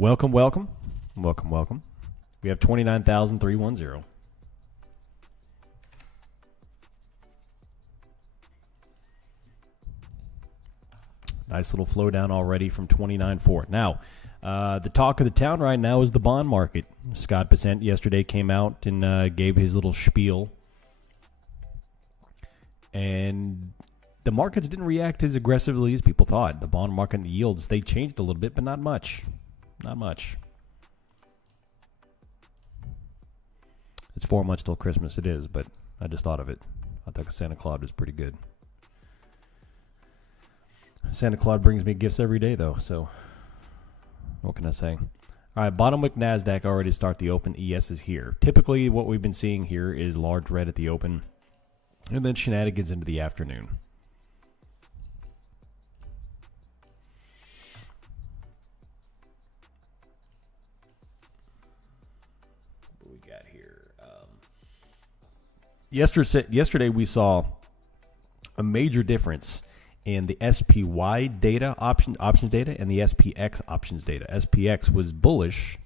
Welcome, welcome. Welcome, welcome. We have 29,310. Nice little flow down already from 29.4. Now, the talk of the town right now is the bond market. Scott Bessent yesterday came out and gave his little spiel. And the markets didn't react as aggressively as people thought. The bond market and the yields, they changed a little bit, but not much. Not much. It's 4 months till Christmas. It is, but I just thought of it. I thought Santa Claus is pretty good. Santa Claus brings me gifts every day, though, so what can I say? All right, bottom wick NASDAQ already start the open. ES is here. Typically, what we've been seeing here is large red at the open, and then shenanigans into the afternoon. What we got here? Yesterday we saw a major difference in the SPY data, options data, and the SPX options data. SPX was bullish.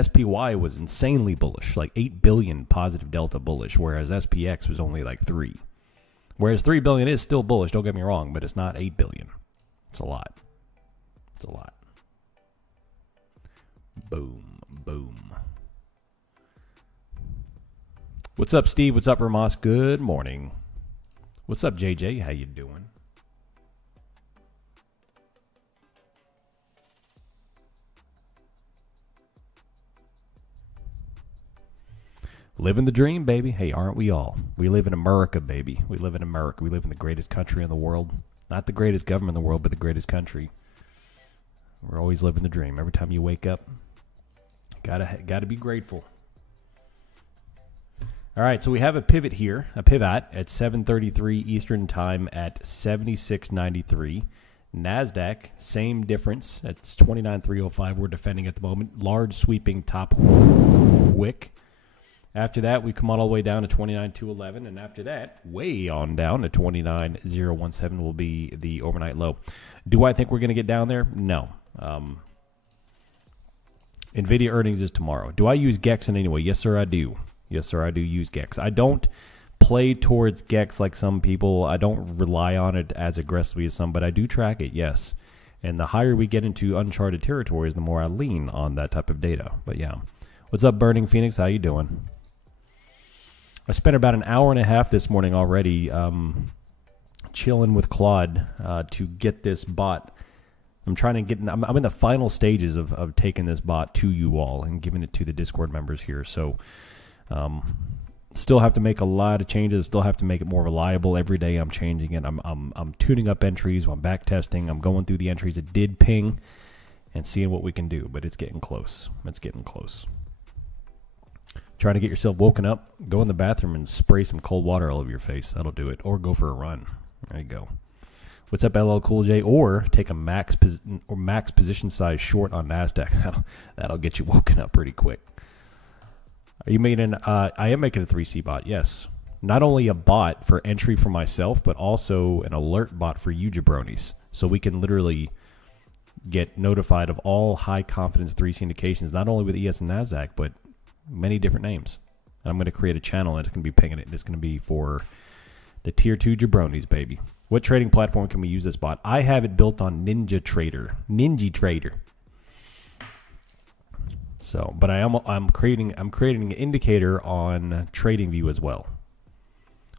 SPY was insanely bullish, like 8 billion positive delta bullish, whereas SPX was only like 3. Whereas 3 billion is still bullish, don't get me wrong, but it's not 8 billion. It's a lot. It's a lot. Boom, boom. What's up, Steve? What's up, Ramos? Good morning. What's up, JJ? How you doing? Living the dream, baby. Hey, aren't we all? We live in America, baby. We live in America. We live in the greatest country in the world. Not the greatest government in the world, but the greatest country. We're always living the dream. Every time you wake up, gotta be grateful. All right, so we have a pivot here, a pivot at 7:33 Eastern Time at 76.93. NASDAQ, same difference. It's 29,305. We're defending at the moment. Large sweeping top wick. After that, we come all the way down to 29,211, and after that, way on down to 29,017 will be the overnight low. Do I think we're going to get down there? No. NVIDIA earnings is tomorrow. Do I use GEX in any way? Yes, sir, I do. Yes, sir, I do use GEX. I don't play towards GEX like some people. I don't rely on it as aggressively as some, but I do track it, yes. And the higher we get into uncharted territories, the more I lean on that type of data. But yeah. What's up, Burning Phoenix? How you doing? I spent about an hour and a half this morning already chilling with Claude to get this bot. I'm trying to get. I'm in the final stages of taking this bot to you all and giving it to the Discord members here. So, still have to make a lot of changes. Still have to make it more reliable. Every day I'm changing it. I'm tuning up entries. I'm back testing. I'm going through the entries that did ping and seeing what we can do. But it's getting close. It's getting close. Trying to get yourself woken up, go in the bathroom and spray some cold water all over your face. That'll do it. Or go for a run. There you go. What's up, LL Cool J? Or take a max position size short on NASDAQ. That'll get you woken up pretty quick. Are you making I am making a 3C bot, yes. Not only a bot for entry for myself, but also an alert bot for you jabronis. So we can literally get notified of all high confidence 3C indications, not only with ES and NASDAQ, but many different names. And I'm going to create a channel and it's going to be pinging it. And it's going to be for the tier 2 jabronis, baby. What trading platform can we use this bot? I have it built on Ninja Trader. So, but I'm creating an indicator on TradingView as well.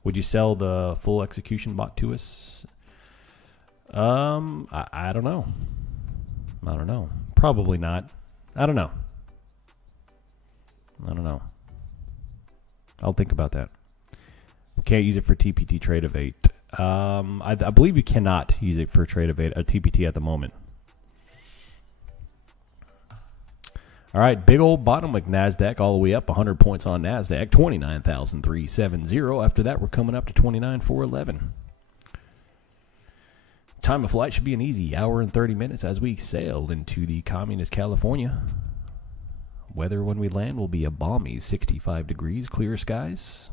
Would you sell the full execution bot to us? I don't know. Probably not. I don't know. I'll think about that. Can't use it for TPT Tradivate. I believe you cannot use it for Tradivate or TPT at the moment. All right, big old bottom like NASDAQ all the way up 100 points on NASDAQ, 29,370. After that, we're coming up to 29,411. Time of flight should be an easy hour and 30 minutes as we sail into the communist California. Weather when we land will be a balmy 65 degrees, clear skies.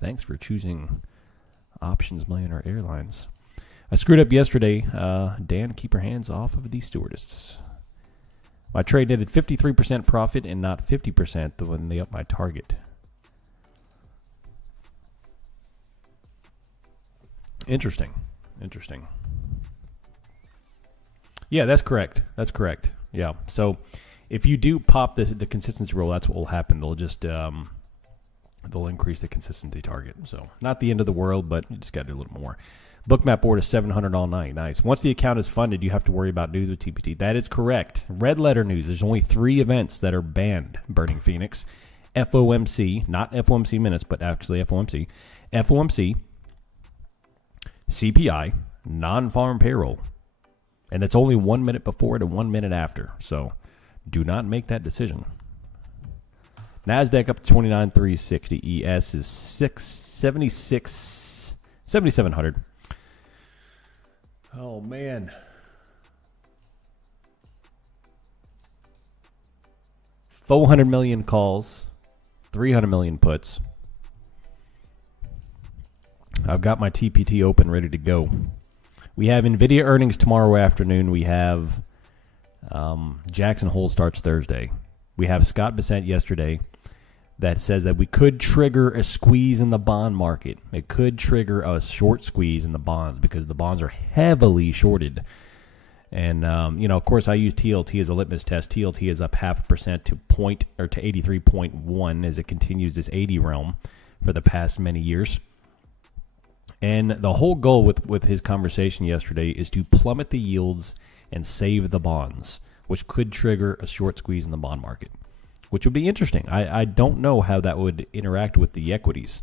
Thanks for choosing Options Millionaire Airlines. I screwed up yesterday. Dan, keep your hands off of the stewardess. My trade netted 53% profit and not 50% when they upped my target. Interesting. Yeah, that's correct. Yeah. So if you do pop the consistency roll, that's what will happen. They'll just they'll increase the consistency target. So not the end of the world, but you just got to do a little more. Bookmap order 700 all night. Nice. Once the account is funded, you have to worry about news with TPT. That is correct. Red letter news. There's only 3 events that are banned. Burning Phoenix, FOMC, not FOMC minutes, but actually FOMC, FOMC, CPI, non-farm payroll. And that's only 1 minute before and 1 minute after. So do not make that decision. NASDAQ up to 29,360. ES is 7,700. Oh, man. 400 million calls, 300 million puts. I've got my TPT open, ready to go. We have NVIDIA earnings tomorrow afternoon. We have Jackson Hole starts Thursday. We have Scott Bissett yesterday that says that we could trigger a squeeze in the bond market. It could trigger a short squeeze in the bonds because the bonds are heavily shorted. And, of course, I use TLT as a litmus test. TLT is up 0.5% to 83.1 as it continues this 80 realm for the past many years. And the whole goal with his conversation yesterday is to plummet the yields and save the bonds, which could trigger a short squeeze in the bond market, which would be interesting. I don't know how that would interact with the equities.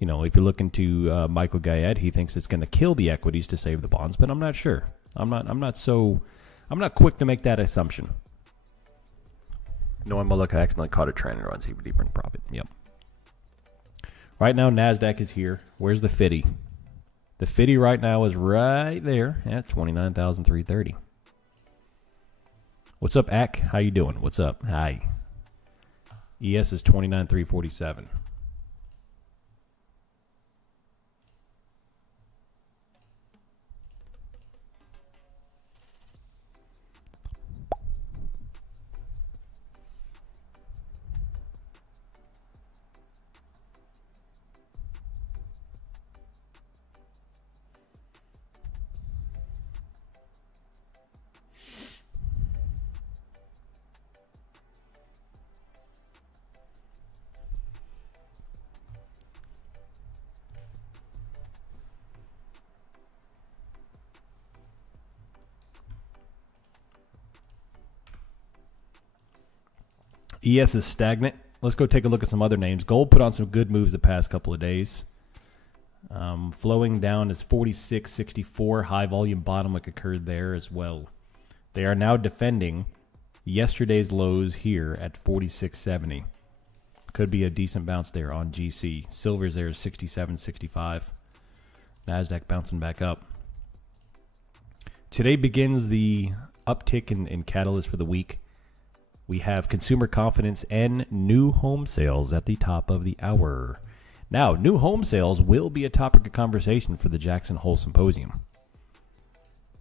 If you're looking to Michael Gayed, he thinks it's going to kill the equities to save the bonds, but I'm not sure. I'm not quick to make that assumption. No, I accidentally caught a trend on CBD burn profit. Yep. Right now, NASDAQ is here. Where's the FIDI? The FIDI right now is right there at 29,330. What's up, Ak? How you doing? What's up? Hi. ES is 29,347. ES is stagnant. Let's go take a look at some other names. Gold put on some good moves the past couple of days. Flowing down is 46.64. High volume bottom like occurred there as well. They are now defending yesterday's lows here at 46.70. Could be a decent bounce there on GC. Silver's there is 67.65. NASDAQ bouncing back up. Today begins the uptick in catalyst for the week. We have consumer confidence and new home sales at the top of the hour. Now, new home sales will be a topic of conversation for the Jackson Hole Symposium.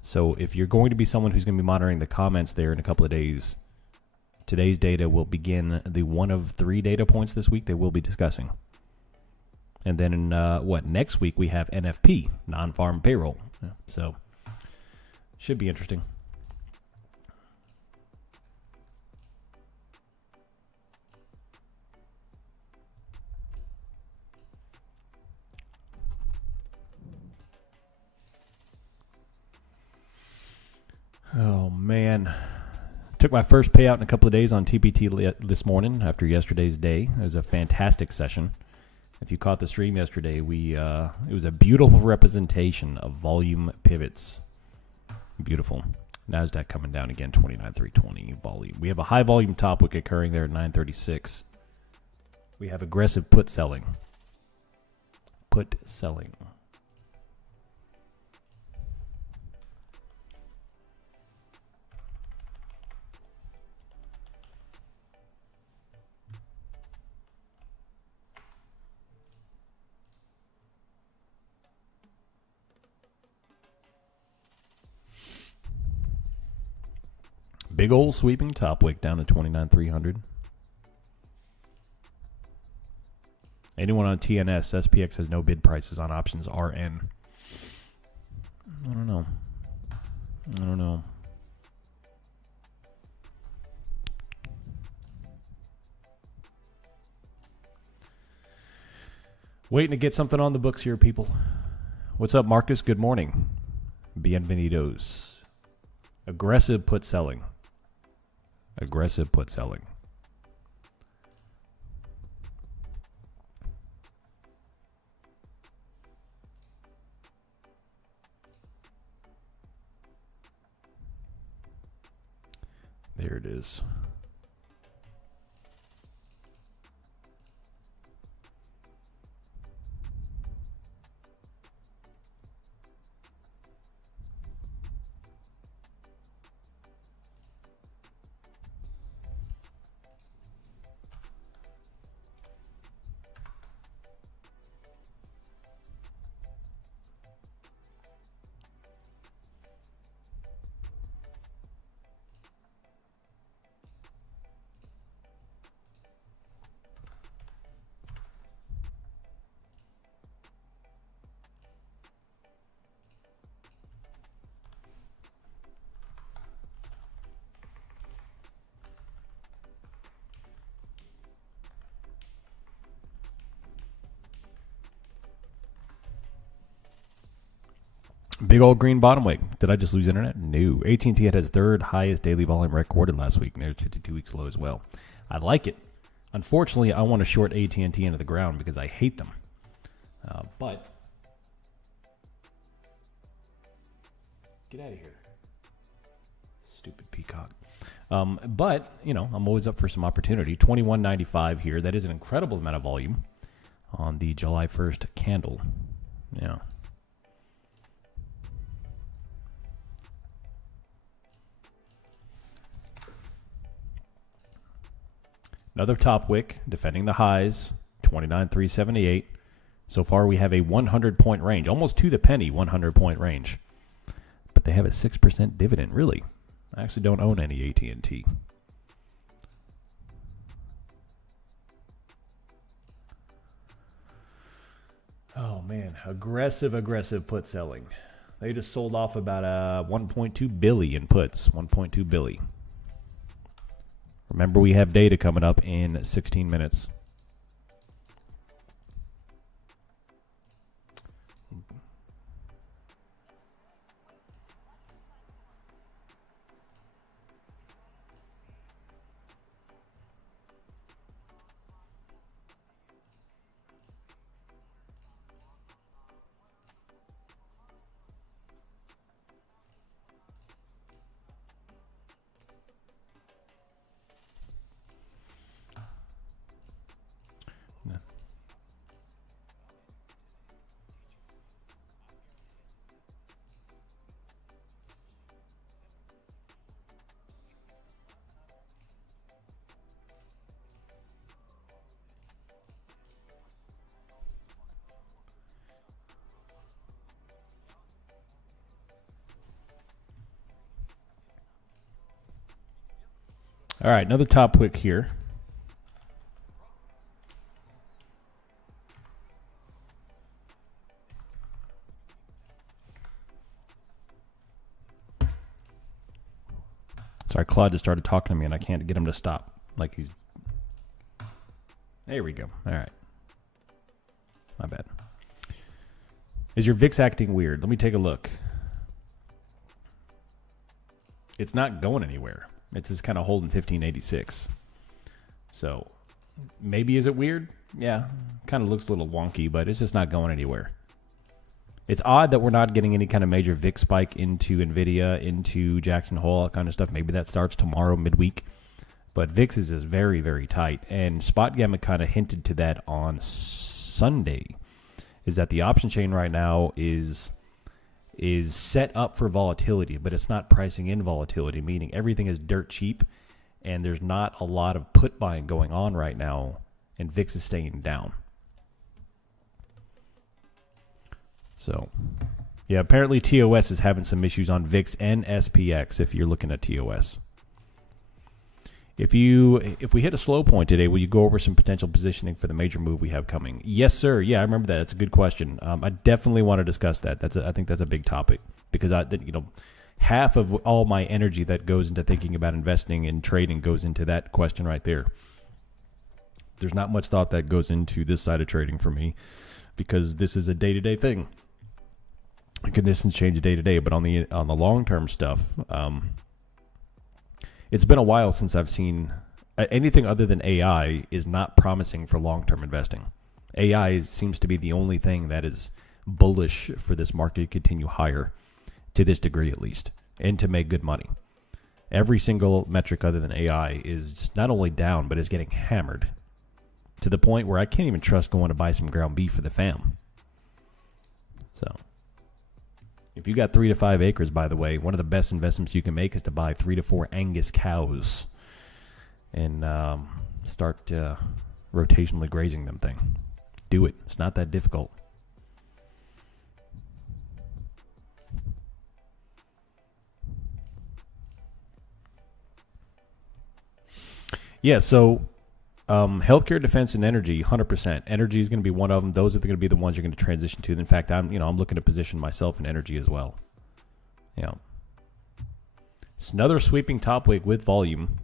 So if you're going to be someone who's going to be monitoring the comments there in a couple of days, today's data will begin the one of 3 data points this week they will be discussing. And then in next week we have NFP, non-farm payroll. So should be interesting. Oh, man. Took my first payout in a couple of days on TPT this morning after yesterday's day. It was a fantastic session. If you caught the stream yesterday, it was a beautiful representation of volume pivots. Beautiful. NASDAQ coming down again, 29,320 volume. We have a high volume top wick occurring there at 936. We have aggressive put selling. Put selling. Big old sweeping top wick down to 29,300. Anyone on TNS, SPX has no bid prices on options RN. I don't know. Waiting to get something on the books here, people. What's up, Marcus? Good morning. Bienvenidos. Aggressive put selling. Aggressive put selling. There it is. Big old green bottom weight. Did I just lose internet? No. AT&T had its third highest daily volume recorded last week, near 52 weeks low as well. I like it. Unfortunately, I want to short AT&T into the ground because I hate them. But get out of here, stupid peacock. But you know, I'm always up for some opportunity. 21.95 here. That is an incredible amount of volume on the July 1st candle. Yeah. Another top wick, defending the highs, 29,378. So far, we have a 100-point range, almost to the penny 100-point range. But they have a 6% dividend, really. I actually don't own any AT&T. Oh, man. Aggressive put selling. They just sold off about 1.2 billion in puts, 1.2 billion. Remember, we have data coming up in 16 minutes. All right, another top wick here. Sorry, Claude just started talking to me, and I can't get him to stop. Like he's... There we go. All right. My bad. Is your VIX acting weird? Let me take a look. It's not going anywhere. It's just kind of holding 1586. So maybe is it weird? Yeah, kind of looks a little wonky, but it's just not going anywhere. It's odd that we're not getting any kind of major VIX spike into NVIDIA, into Jackson Hole, all kind of stuff. Maybe that starts tomorrow midweek. But VIX is just very, very tight. And Spot Gamma kind of hinted to that on Sunday, is that the option chain right now is set up for volatility, but it's not pricing in volatility, meaning everything is dirt cheap, and there's not a lot of put buying going on right now, and VIX is staying down. So, yeah, apparently TOS is having some issues on VIX and SPX if you're looking at TOS. If we hit a slow point today, will you go over some potential positioning for the major move we have coming? Yes, sir. Yeah, I remember that. That's a good question. I definitely want to discuss that. I think that's a big topic because half of all my energy that goes into thinking about investing and trading goes into that question right there. There's not much thought that goes into this side of trading for me because this is a day-to-day thing. Conditions change day to day, but on the long-term stuff, it's been a while since I've seen anything other than AI is not promising for long-term investing. AI seems to be the only thing that is bullish for this market to continue higher, to this degree at least, and to make good money. Every single metric other than AI is not only down, but is getting hammered to the point where I can't even trust going to buy some ground beef for the fam. So, if you got 3 to 5 acres, by the way, one of the best investments you can make is to buy 3 to 4 Angus cows and start rotationally grazing them thing. Do it. It's not that difficult. Yeah, so healthcare, defense, and energy, 100%. Energy is going to be one of them. Those are going to be the ones you're going to transition to. In fact, I'm looking to position myself in energy as well. Yeah. It's another sweeping top wick with volume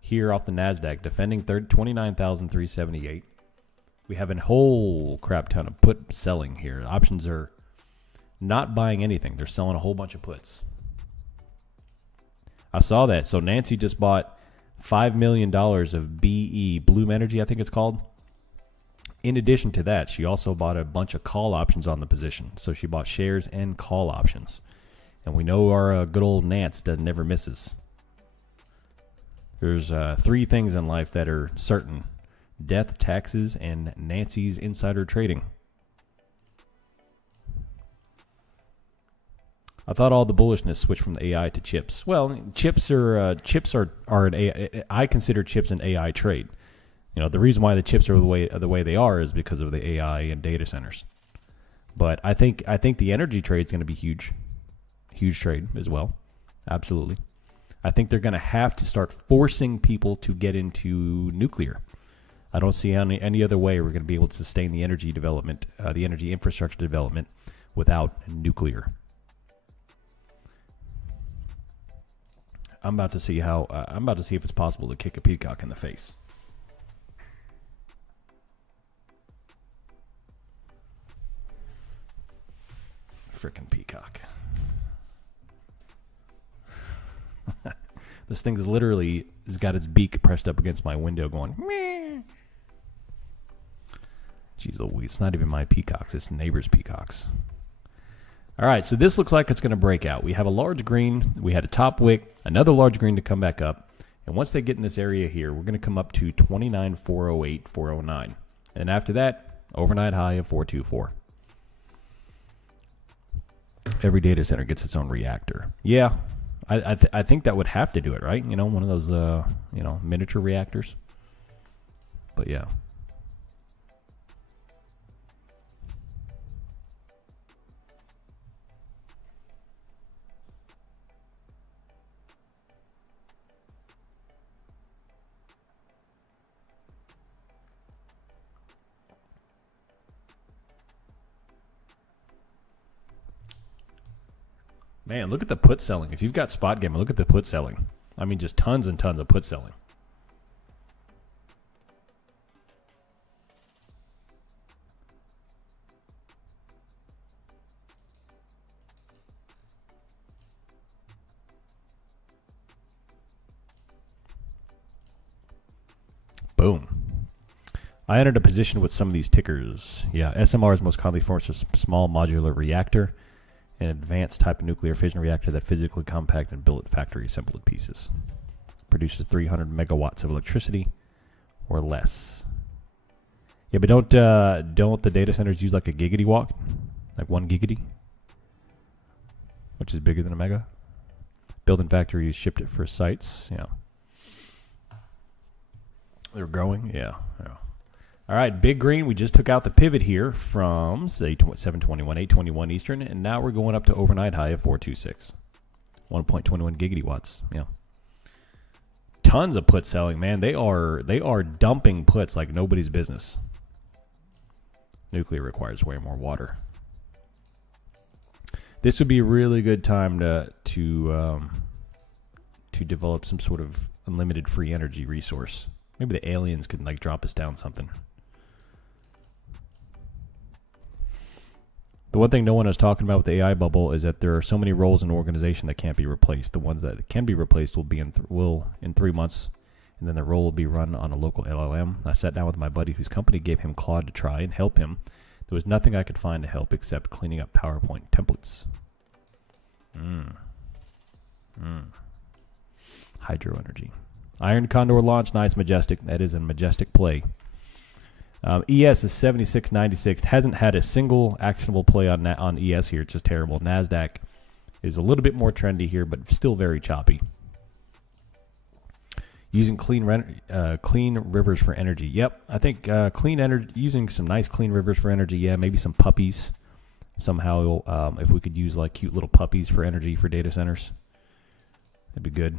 here off the NASDAQ, defending 29,378. We have a whole crap ton of put selling here. Options are not buying anything. They're selling a whole bunch of puts. I saw that. So Nancy just bought $5 million of BE, Bloom Energy, I think it's called. In addition to that, she also bought a bunch of call options on the position. So she bought shares and call options. And we know our good old Nance never misses. There's 3 things in life that are certain: death, taxes, and Nancy's insider trading. I thought all the bullishness switched from the AI to chips. Well, chips are an AI. I consider chips an AI trade. The reason why the chips are the way they are is because of the AI and data centers. But I think the energy trade is going to be huge trade as well. Absolutely. I think they're going to have to start forcing people to get into nuclear. I don't see any other way we're going to be able to sustain the energy development, the energy infrastructure development, without nuclear. I'm about to see if it's possible to kick a peacock in the face. Frickin' peacock. This thing has literally got its beak pressed up against my window going, meh. Jeez Louise, it's not even my peacocks, it's neighbors' peacocks. All right, so this looks like it's going to break out. We have a large green. We had a top wick, another large green to come back up. And once they get in this area here, we're going to come up to 29,408, 409. And after that, overnight high of 424. Every data center gets its own reactor. Yeah, I think that would have to do it, right? One of those, miniature reactors. But yeah. Man, look at the put selling. If you've got spot gamma, look at the put selling. I mean, just tons and tons of put selling. Boom. I entered a position with some of these tickers. Yeah, SMR is most commonly formed as a small modular reactor, an advanced type of nuclear fission reactor that physically compact and built at factory assembled pieces. Produces 300 megawatts of electricity or less. Yeah, but don't the data centers use like a giggity watt? Like 1 giggity? Which is bigger than a mega? Built in factories, shipped it for sites. Yeah. They're growing? Yeah. All right, big green. We just took out the pivot here from, say, 721, 821 Eastern, and now we're going up to overnight high of 426. 1.21 gigawatt watts. Yeah. Tons of put selling, man. They are dumping puts like nobody's business. Nuclear requires way more water. This would be a really good time to develop some sort of unlimited free energy resource. Maybe the aliens could like drop us down something. The one thing no one is talking about with the AI bubble is that there are so many roles in an organization that can't be replaced. The ones that can be replaced will be in 3 months, and then the role will be run on a local LLM. I sat down with my buddy whose company gave him Claude to try and help him. There was nothing I could find to help except cleaning up PowerPoint templates. Hydro energy. Iron Condor launch, nice, majestic. That is a majestic play. ES is 76.96. Hasn't had a single actionable play on ES here. It's just terrible. NASDAQ is a little bit more trendy here, but still very choppy. Using clean rivers for energy. Yep, I think clean energy. Using some nice clean rivers for energy. Yeah, maybe some puppies. Somehow, if we could use like cute little puppies for energy for data centers, that'd be good.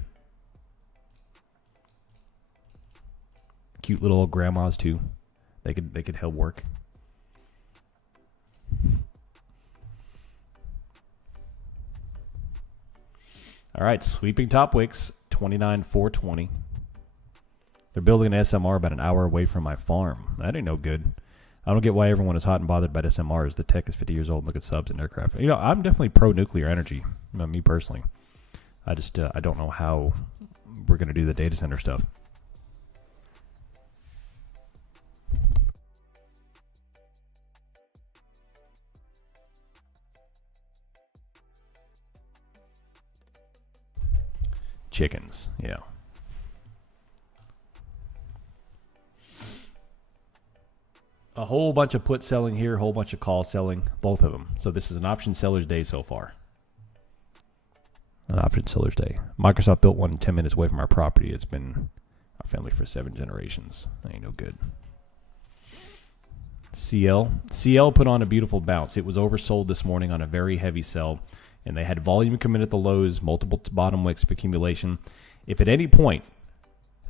Cute little old grandmas too. They could help work. All right, sweeping top wicks, 29,420. They're building an SMR about an hour away from my farm. That ain't no good. I don't get why everyone is hot and bothered about SMRs. The tech is 50 years old and look at subs and aircraft. You know, I'm definitely pro-nuclear energy, me personally. I just I don't know how we're going to do the data center stuff. Chickens, yeah. A whole bunch of put selling here, a whole bunch of call selling, both of them. So this is an option seller's day so far. An option seller's day. Microsoft built one 10 minutes away from our property. It's been our family for 7 generations. That ain't no good. CL put on a beautiful bounce. It was oversold this morning on a very heavy sell, and they had volume come in at the lows, multiple bottom wicks of accumulation. If at any point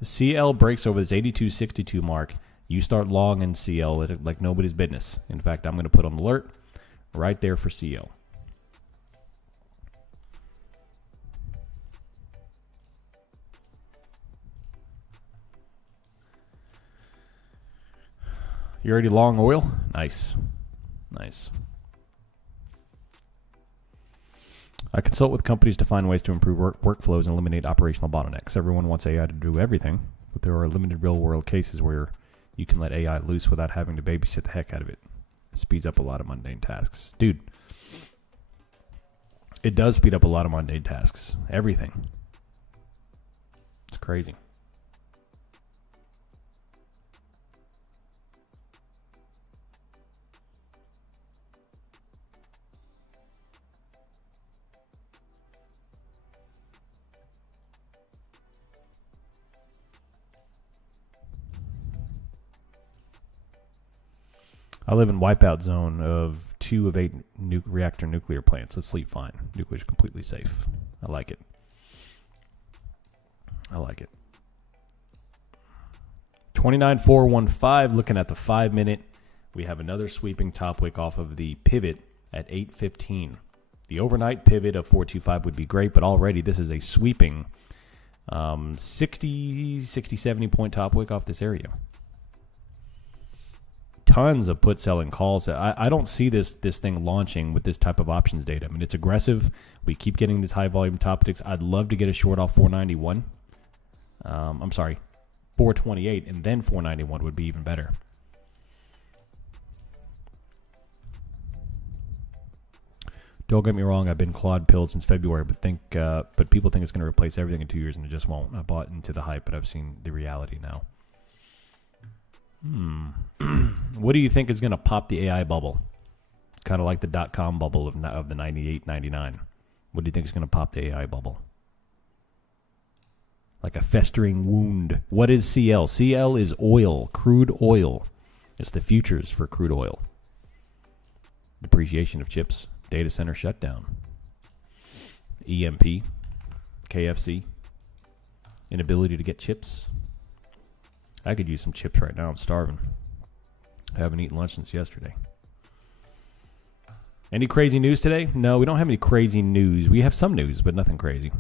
CL breaks over this 82.62 mark, you start long in CL like nobody's business. In fact, I'm going to put an alert right there for CL. You already long oil? Nice. Nice. I consult with companies to find ways to improve workflows and eliminate operational bottlenecks. Everyone wants AI to do everything, but there are limited real-world cases where you can let AI loose without having to babysit the heck out of it. It speeds up a lot of mundane tasks. Dude, it does speed up a lot of mundane tasks. Everything. It's crazy. I live in wipeout zone of 2 of 8 reactor nuclear plants. Let's sleep fine. Nuclear is completely safe. I like it. I like it. 29,415. Looking at the 5-minute, we have another sweeping top wick off of the pivot at 8:15. The overnight pivot of 425 would be great, but already this is a sweeping 60, 70 point top wick off this area. Tons of put selling calls. I don't see this thing launching with this type of options data. I mean, it's aggressive. We keep getting these high volume top ticks. I'd love to get a short off 491. I'm sorry, 428, and then 491 would be even better. Don't get me wrong. I've been Claude pilled since February, but people think it's going to replace everything in 2 years, and it just won't. I bought into the hype, but I've seen the reality now. What do you think is going to pop the AI bubble? Kind of like the .com bubble of the 98, 99. What do you think is going to pop the AI bubble? Like a festering wound. What is CL? CL is oil, crude oil. It's the futures for crude oil. Depreciation of chips, data center shutdown. EMP, KFC. inability to get chips. I could use some chips right now. I'm starving. I haven't eaten lunch since yesterday. Any crazy news today? No, we don't have any crazy news. We have some news, but nothing crazy.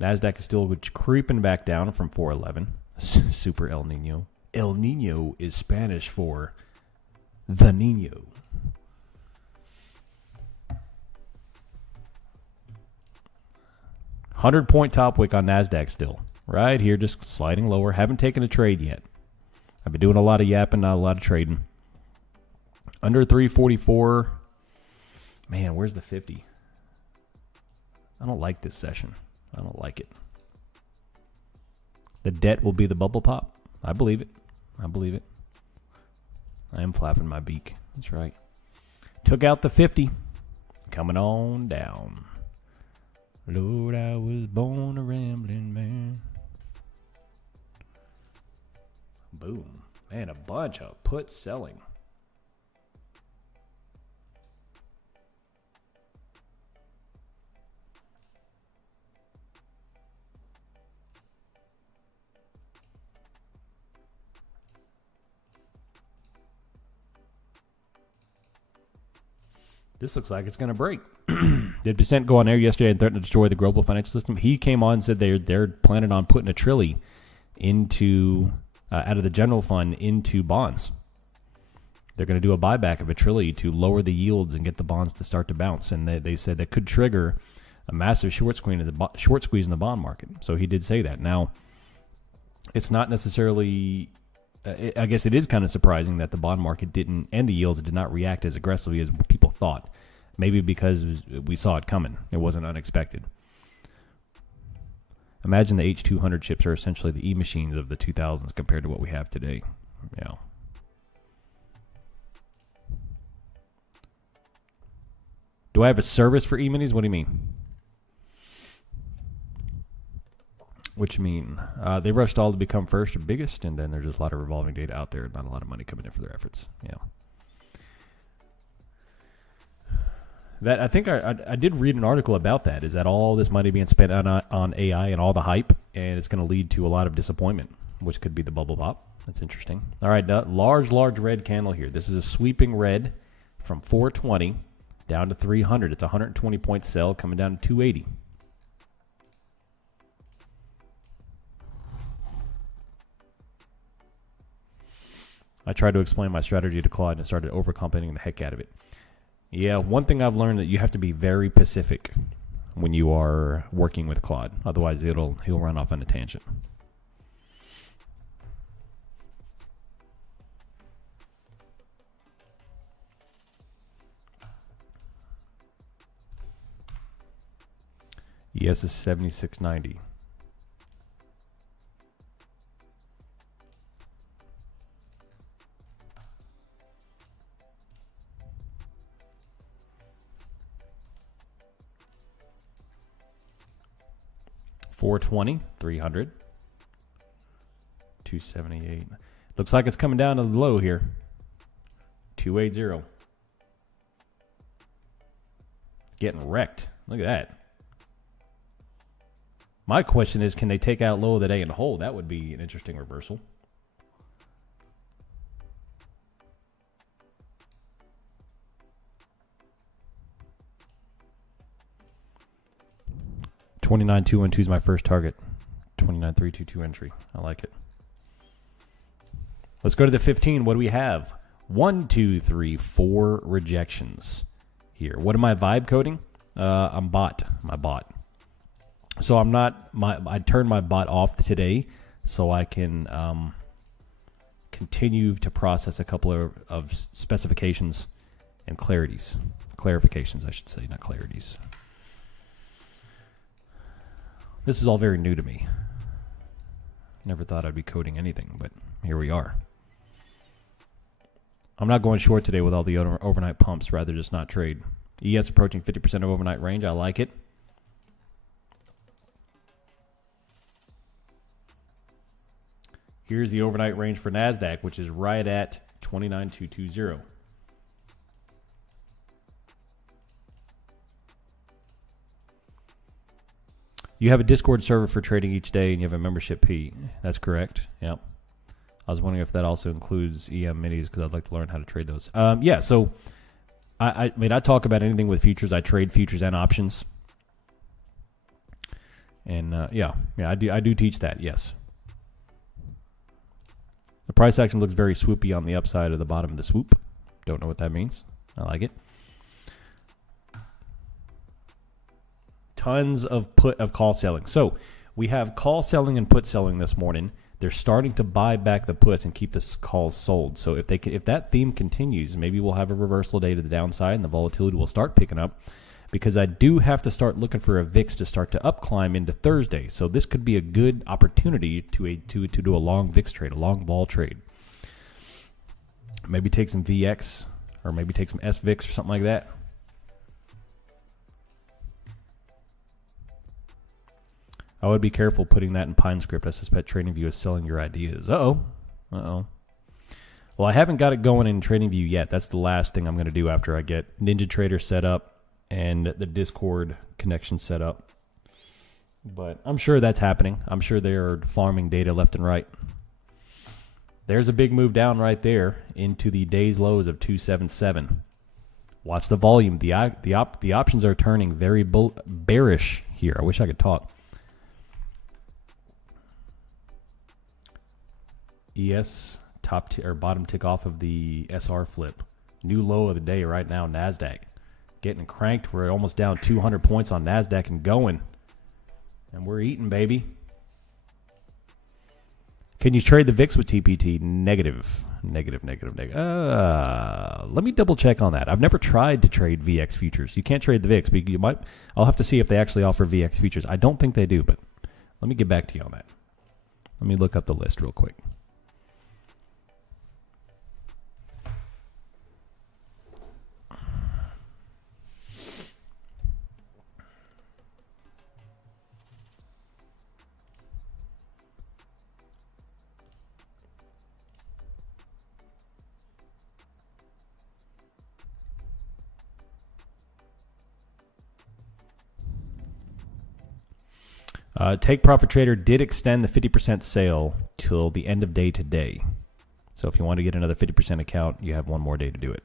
NASDAQ is still creeping back down from 411. Super El Nino. El Nino is Spanish for the Nino. $100-point top wick on NASDAQ still. Right here, just sliding lower. Haven't taken a trade yet. I've been doing a lot of yapping, not a lot of trading. Under 344. Man, where's the 50? I don't like this session. I don't like it. The debt will be the bubble pop. I believe it. I believe it. I am flapping my beak. That's right. Took out the 50. Coming on down. Lord, I was born a rambling man. Boom. Man, a bunch of put selling. This looks like it's going to break. Did Percent go on air yesterday and threaten to destroy the global financial system? He came on and said they're planning on putting a trillion into out of the general fund into bonds. They're going to do a buyback of $1 trillion to lower the yields and get the bonds to start to bounce. And they said that could trigger a massive short squeeze in the bond market. So he did say that. Now, it's not necessarily. I guess it is kind of surprising that the bond market didn't, and the yields did not react as aggressively as people thought. Maybe because we saw it coming. It wasn't unexpected. Imagine the H200 chips are essentially the E-machines of the 2000s compared to what we have today. Yeah. Do I have a service for E-minis? What do you mean? What you mean? They rushed all to become first or biggest, and then there's just a lot of revolving data out there. Not a lot of money coming in for their efforts. Yeah. That I think I did read an article about that. Is that all this money being spent on AI and all the hype, and it's going to lead to a lot of disappointment, which could be the bubble pop. That's interesting. All right, large red candle here. This is a sweeping red from 420 down to 300. It's a 120-point sell coming down to 280. I tried to explain my strategy to Claude and started overcomplicating the heck out of it. Yeah, one thing I've learned that you have to be very specific when you are working with Claude. Otherwise, he'll run off on a tangent. ES is 7690. $420, 300, 278. Looks like it's coming down to the low here. 280. Getting wrecked. Look at that. My question is, can they take out low of the day and hold? That would be an interesting reversal. $29,212 is my first target. 29,322 entry. I like it. Let's go to the 15. What do we have? 1, 2, 3, 4 rejections here. What am I vibe coding? I'm bot. My bot. So I'm not. I turned my bot off today so I can continue to process a couple of specifications and clarifications, I should say, not clarities. This is all very new to me. Never thought I'd be coding anything, but here we are. I'm not going short today with all the overnight pumps, rather just not trade. ES approaching 50% of overnight range. I like it. Here's the overnight range for NASDAQ, which is right at 29,220. You have a Discord server for trading each day, and you have a membership fee. That's correct. Yep. I was wondering if that also includes EM minis because I'd like to learn how to trade those. Yeah. So, I mean, I talk about anything with futures. I trade futures and options. And yeah, I do teach that. Yes. The price action looks very swoopy on the upside of the bottom of the swoop. Don't know what that means. I like it. Tons of call selling. So we have call selling and put selling this morning. They're starting to buy back the puts and keep the calls sold. So if that theme continues, maybe we'll have a reversal day to the downside and the volatility will start picking up, because I do have to start looking for a VIX to start to up climb into Thursday. So this could be a good opportunity to do a long VIX trade, a long vol trade. Maybe take some VX or maybe take some SVIX or something like that. I would be careful putting that in Pine Script. I suspect TradingView is selling your ideas. Uh-oh. Well, I haven't got it going in TradingView yet. That's the last thing I'm going to do after I get NinjaTrader set up and the Discord connection set up. But I'm sure that's happening. I'm sure they're farming data left and right. There's a big move down right there into the day's lows of 277. Watch the volume. The options are turning very bearish here. I wish I could talk. ES bottom tick off of the SR flip. New low of the day right now, NASDAQ. Getting cranked. We're almost down 200 points on NASDAQ and going. And we're eating, baby. Can you trade the VIX with TPT? Negative. Let me double check on that. I've never tried to trade VX futures. You can't trade the VIX, but you might. I'll have to see if they actually offer VX futures. I don't think they do, but let me get back to you on that. Let me look up the list real quick. Take Profit Trader did extend the 50% sale till the end of day today. So if you want to get another 50% account, you have one more day to do it.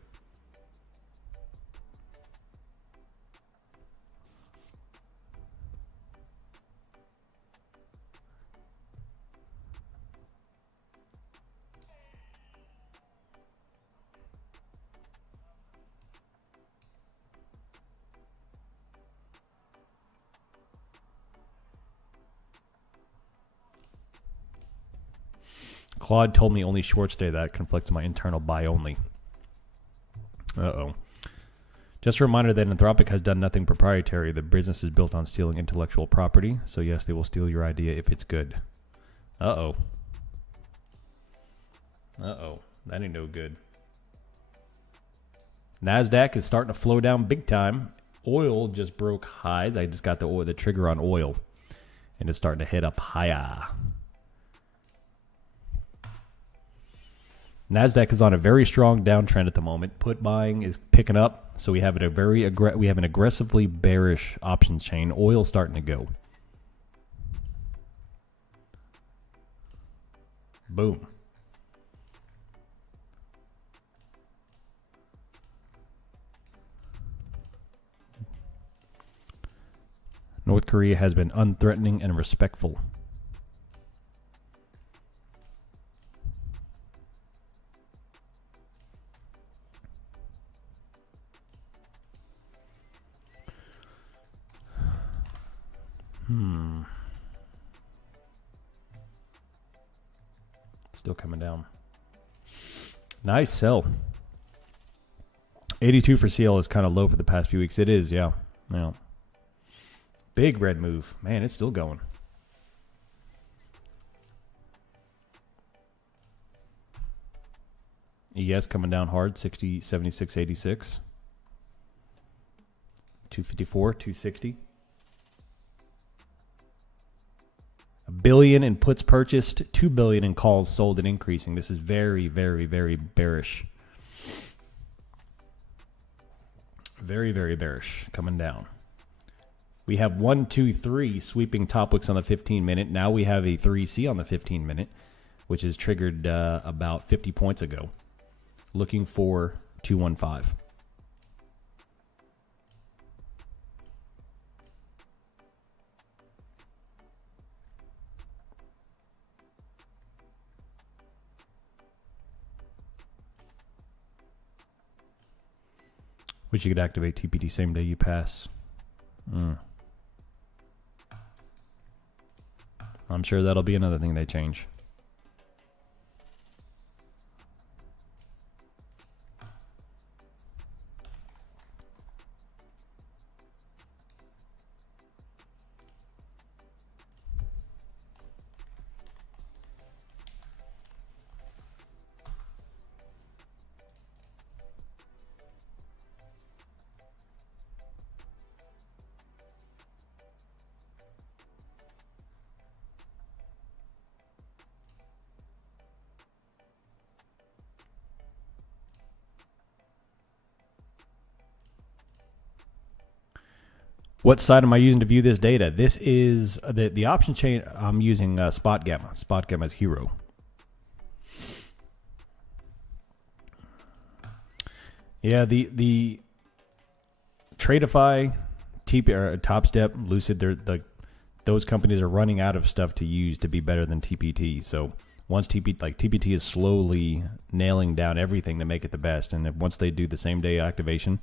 Claude told me only shorts day. That conflicts my internal buy only. Uh-oh. Just a reminder that Anthropic has done nothing proprietary. The business is built on stealing intellectual property. So yes, they will steal your idea if it's good. Uh-oh. Uh-oh. That ain't no good. NASDAQ is starting to flow down big time. Oil just broke highs. I just got the trigger on oil. And it's starting to head up higher. NASDAQ is on a very strong downtrend at the moment. Put buying is picking up, so we have an aggressively bearish options chain. Oil starting to go. Boom. North Korea has been unthreatening and respectful. Still coming down. Nice sell. 82 for CL is kind of low for the past few weeks. It is, yeah. Yeah. Big red move. Man, it's still going. ES coming down hard. 60, 76, 86. 254, 260. $1 billion in puts purchased, $2 billion in calls sold and increasing. This is very, very, very bearish. Very, very bearish. Coming down. We have 1, 2, 3 sweeping top wicks on the 15-minute. Now we have a 3C on the 15-minute, which is triggered about 50 points ago. Looking for 215. Wish you could activate TPT same day you pass. I'm sure that'll be another thing they change. What site am I using to view this data? This is the option chain. I'm using Spot Gamma. Spot Gamma's Hero. Yeah, the TRADIFY, Top Step, Lucid, those companies are running out of stuff to use to be better than TPT. So once TPT is slowly nailing down everything to make it the best, and once they do the same day activation,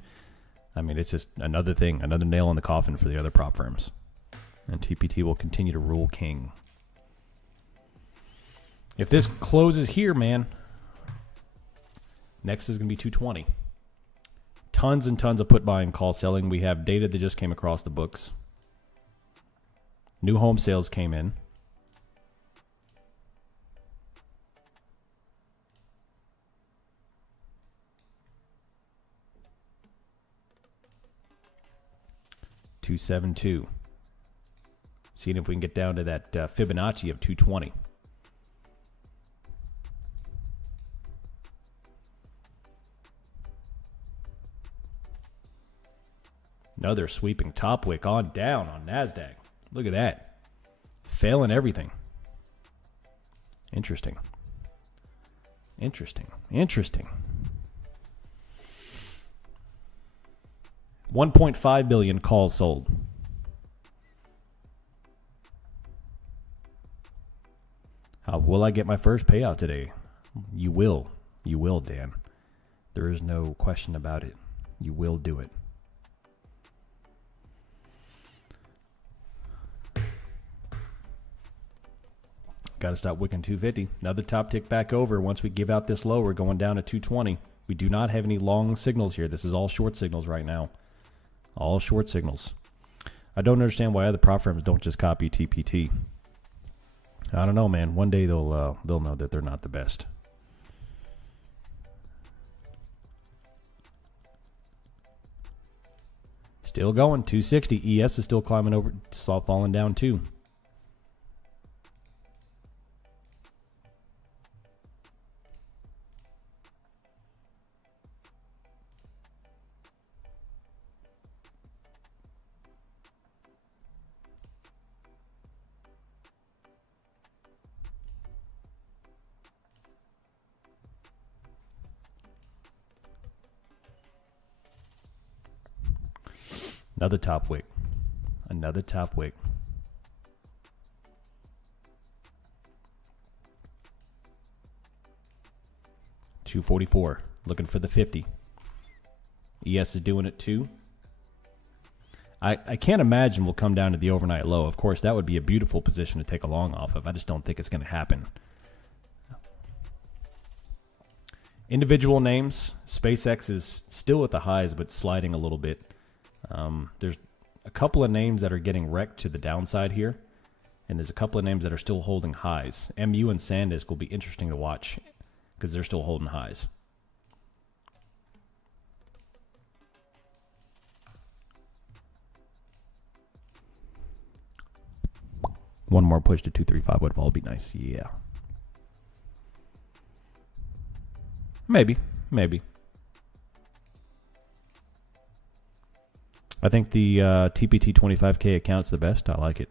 I mean, it's just another thing, another nail in the coffin for the other prop firms. And TPT will continue to rule king. If this closes here, man, next is going to be 220. Tons and tons of put buying, call selling. We have data that just came across the books. New home sales came in. $272. Seeing if we can get down to that Fibonacci of 220. Another sweeping top wick on down on NASDAQ. Look at that. Failing everything. Interesting. Interesting. Interesting. 1.5 billion calls sold. How will I get my first payout today? You will. You will, Dan. There is no question about it. You will do it. Got to stop wicking 250. Another top tick back over. Once we give out this low, we're going down to 220. We do not have any long signals here. This is all short signals right now. All short signals. I don't understand why other prop firms don't just copy TPT. I don't know, man. One day they'll know that they're not the best. Still going. 260. ES is still climbing over. Saw falling down too. Another top wick. Another top wick. $244. Looking for the 50. ES is doing it too. I can't imagine we'll come down to the overnight low. Of course, that would be a beautiful position to take a long off of. I just don't think it's going to happen. Individual names. SpaceX is still at the highs, but sliding a little bit. There's a couple of names that are getting wrecked to the downside here, and there's a couple of names that are still holding highs. MU and SanDisk will be interesting to watch because they're still holding highs. One more push to 235 would all be nice. Yeah. Maybe. I think the TPT 25K account's the best. I like it.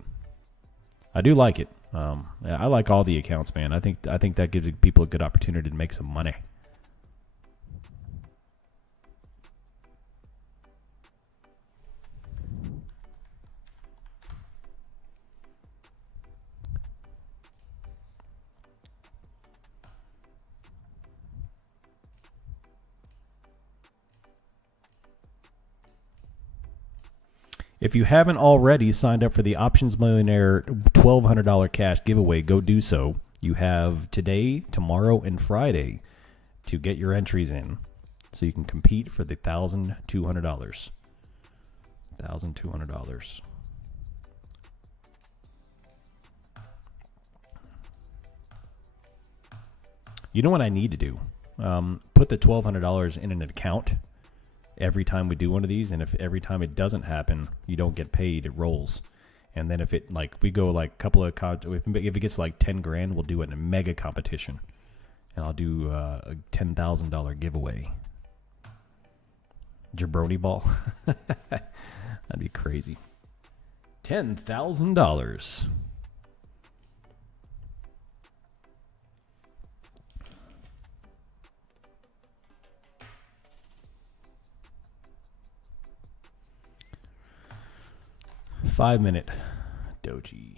I do like it. I like all the accounts, man. I think that gives people a good opportunity to make some money. If you haven't already signed up for the Options Millionaire $1,200 cash giveaway, go do so. You have today, tomorrow, and Friday to get your entries in so you can compete for the $1,200. $1,200. You know what I need to do? Put the $1,200 in an account every time we do one of these, and if every time it doesn't happen, you don't get paid, it rolls. And then if it, like, we go like a couple of, if it gets like 10 grand, we'll do it in a mega competition. And I'll do a $10,000 giveaway. Jabroni ball. That'd be crazy. $10,000. Five-minute doji.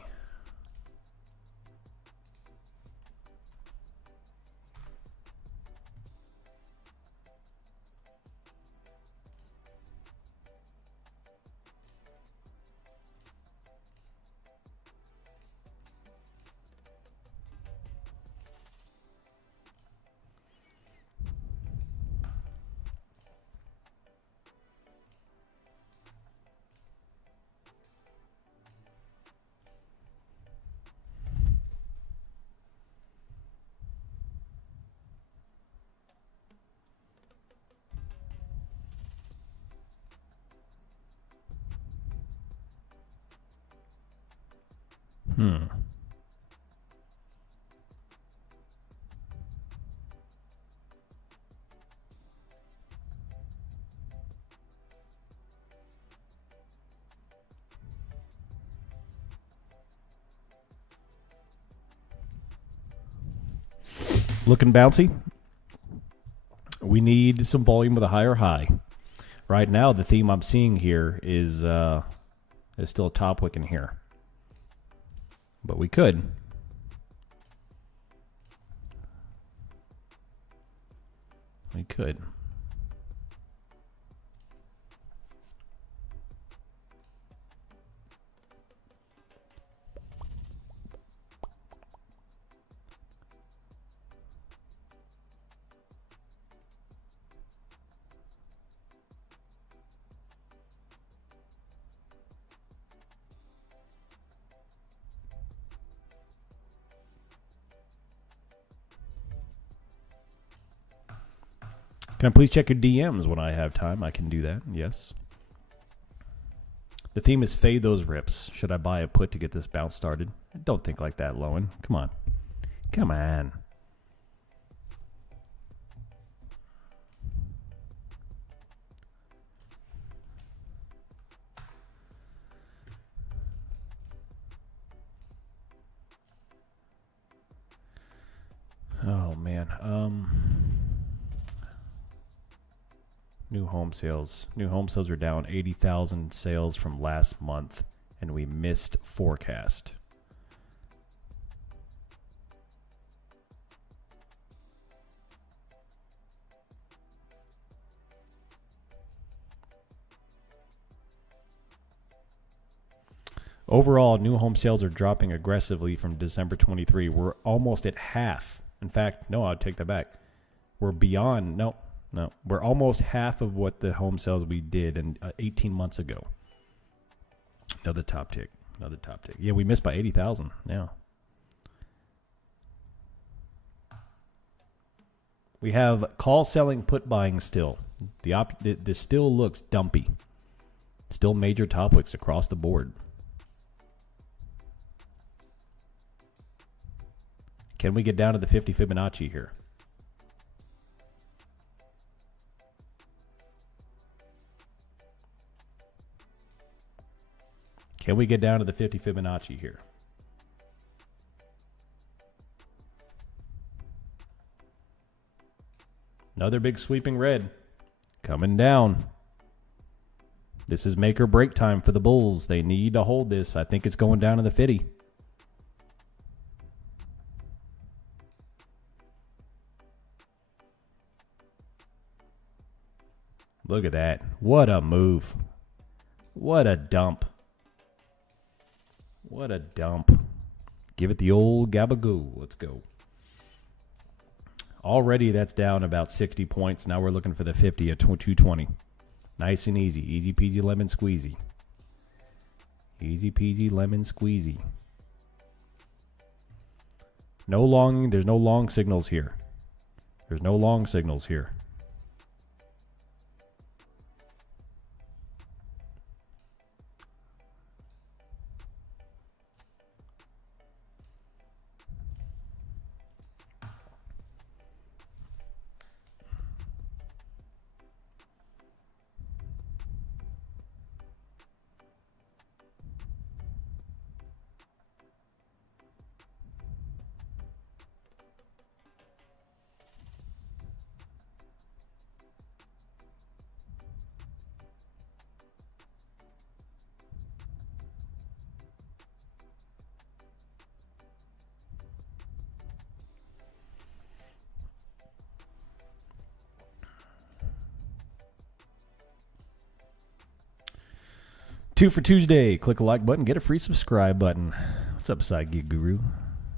Looking bouncy. We need some volume with a higher high. Right now, the theme I'm seeing here is still a top wick in here. But we could. We could. Can I please check your DMs when I have time? I can do that, yes. The theme is fade those rips. Should I buy a put to get this bounce started? Don't think like that, Lowen. Come on. Come on. Oh, man. New home sales. New home sales are down 80,000 sales from last month, and we missed forecast. Overall, new home sales are dropping aggressively from December 23. We're almost at half. In fact, no, I'll take that back. We're beyond, no, we're almost half of what the home sales we did in 18 months ago. Another top tick. Yeah, we missed by 80,000. Yeah. We have call selling, put buying still. This still looks dumpy. Still major top wicks across the board. Can we get down to the 50 Fibonacci here? Can we get down to the 50 Fibonacci here? Another big sweeping red coming down. This is make or break time for the Bulls. They need to hold this. I think it's going down to the 50. Look at that. What a move. What a dump. What a dump. Give it the old gabagoo. Let's go. Already that's down about 60 points. Now we're looking for the 50 at 220. Nice and easy. Easy peasy lemon squeezy. Easy peasy lemon squeezy. No long, there's no long signals here. There's no long signals here. Two for Tuesday. Click a like button. Get a free subscribe button. What's up, Side Gig Guru?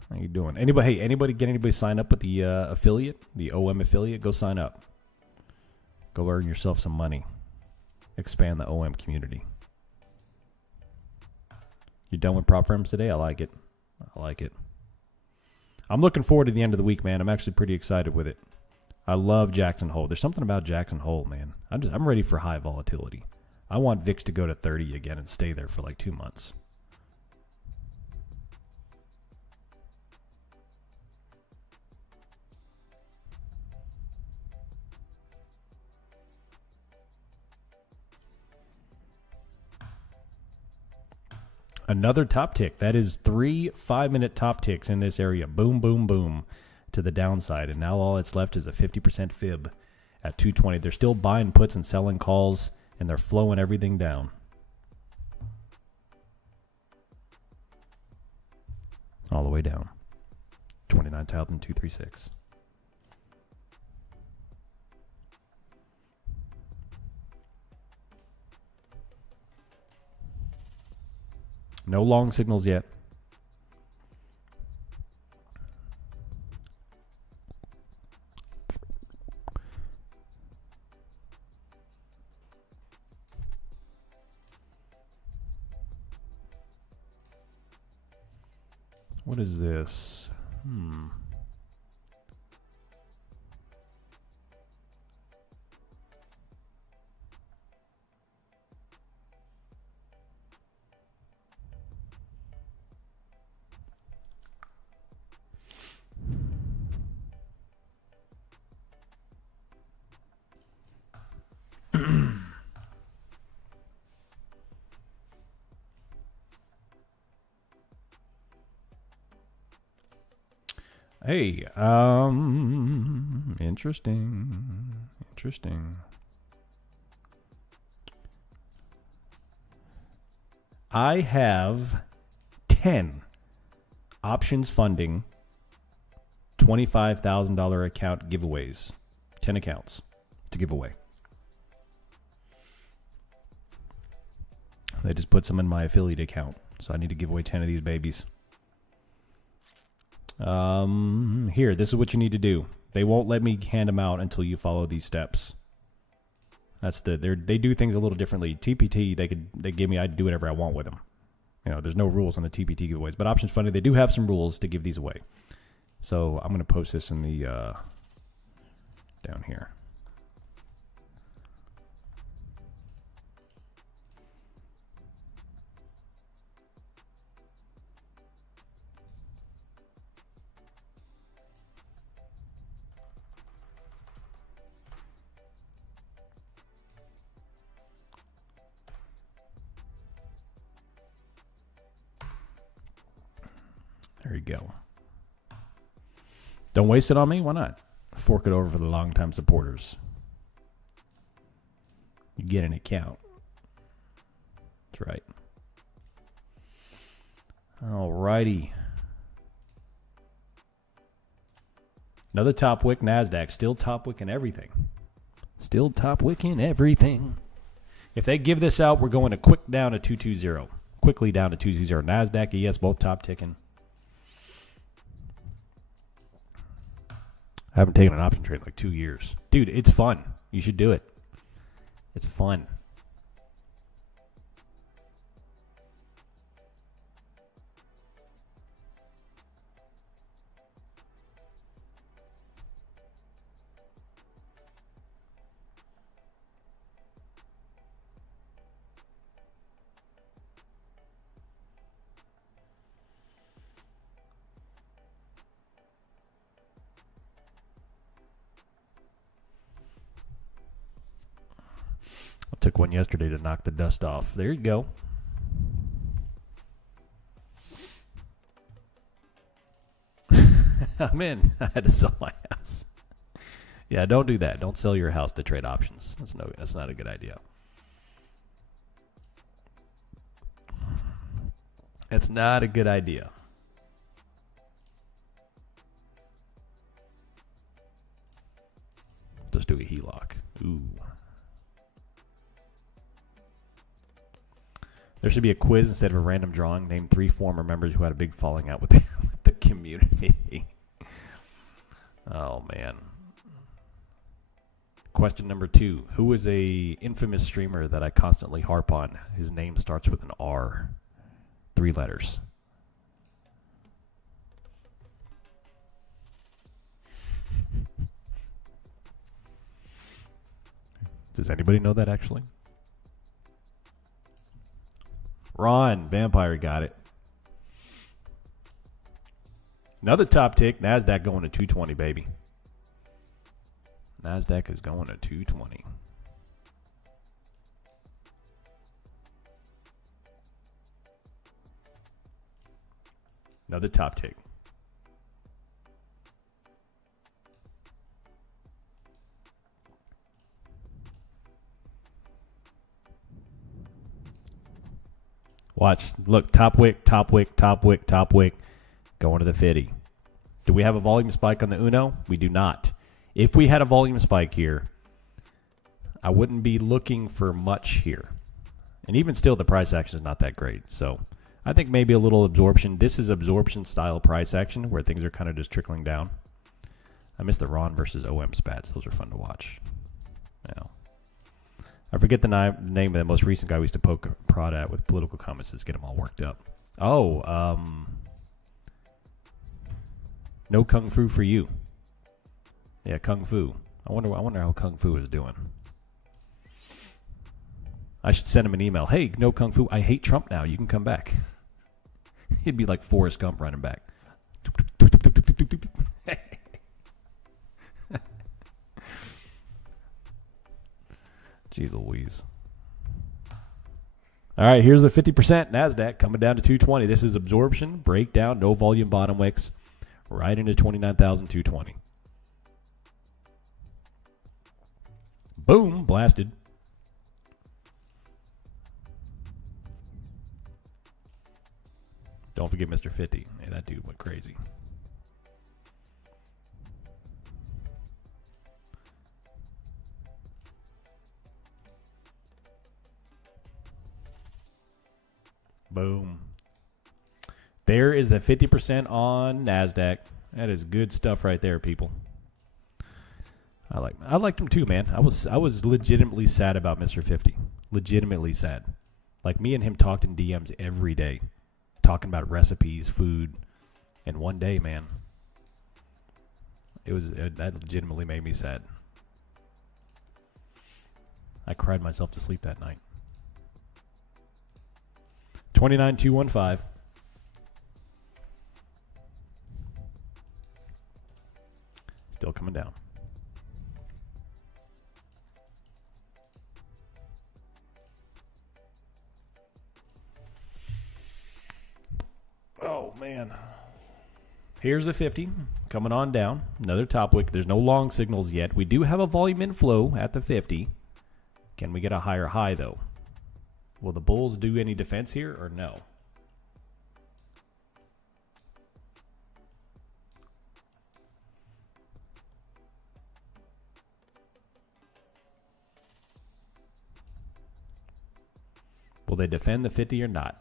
How you doing? Anybody? Hey, anybody sign up with the affiliate, the OM affiliate? Go sign up. Go earn yourself some money. Expand the OM community. You done with prop firms today? I like it. I like it. I'm looking forward to the end of the week, man. I'm actually pretty excited with it. I love Jackson Hole. There's something about Jackson Hole, man. I'm ready for high volatility. I want VIX to go to 30 again and stay there for like 2 months. Another top tick. That is 3 5-minute top ticks in this area. Boom, boom, boom to the downside. And now all that's left is a 50% fib at 220. They're still buying puts and selling calls, and they're flowing everything down. All the way down. 29,236. No long signals yet. What is this? Hey, interesting. I have 10 options funding $25,000 account giveaways. 10 accounts to give away. They just put some in my affiliate account, so I need to give away 10 of these babies. Here, this is what you need to do. They won't let me hand them out until you follow these steps. They do things a little differently. TPT, they give me, I do whatever I want with them. You know, there's no rules on the TPT giveaways, but options funding, they do have some rules to give these away. So I'm going to post this in the down here. There you go. Don't waste it on me. Why not? Fork it over for the longtime supporters. You get an account. That's right. All righty. Another top wick NASDAQ. Still top wick in everything. Still top wick in everything. If they give this out, we're going to quick down to 220. Quickly down to 220. NASDAQ, ES, both top ticking. I haven't taken an option trade in like 2 years. Dude, it's fun. You should do it. It's fun. I took one yesterday to knock the dust off. There you go. I'm in. I had to sell my house. Yeah, don't do that. Don't sell your house to trade options. That's not a good idea. That's not a good idea. Let's do a HELOC. Ooh. There should be a quiz instead of a random drawing. Name 3 former members who had a big falling out with the community. Oh, man. Question number 2. Who is a infamous streamer that I constantly harp on? His name starts with an R. 3 letters. Does anybody know that, actually? Ron, Vampire got it. Another top tick. NASDAQ going to 220, baby. NASDAQ is going to 220. Another top tick. Watch. Look, top wick, top wick, top wick, top wick. Going to the 50. Do we have a volume spike on the Uno? We do not. If we had a volume spike here, I wouldn't be looking for much here. And even still, the price action is not that great. So I think maybe a little absorption. This is absorption style price action where things are kind of just trickling down. I missed the Ron versus OM spats. Those are fun to watch. Yeah. I forget the name of the most recent guy we used to poke prod at with political comments to get him all worked up. Oh, no Kung Fu for you. Yeah, Kung Fu. I wonder how Kung Fu is doing. I should send him an email. Hey, no Kung Fu. I hate Trump now. You can come back. He'd be like Forrest Gump running back. Jeez Louise. All right, here's the 50% NASDAQ coming down to 220. This is absorption, breakdown, no volume bottom wicks, right into 29,220. Boom, blasted. Don't forget Mr. 50. Hey, that dude went crazy. Boom. There is the 50% on NASDAQ. That is good stuff right there, people. I liked him too, man. I was legitimately sad about Mr. 50. Legitimately sad. Like, me and him talked in DMs every day, talking about recipes, food, and one day, man, that legitimately made me sad. I cried myself to sleep that night. 29,215. Still coming down. Oh, man. Here's the 50 coming on down. Another top wick. There's no long signals yet. We do have a volume inflow at the 50. Can we get a higher high, though? Will the bulls do any defense here or no? Will they defend the 50 or not?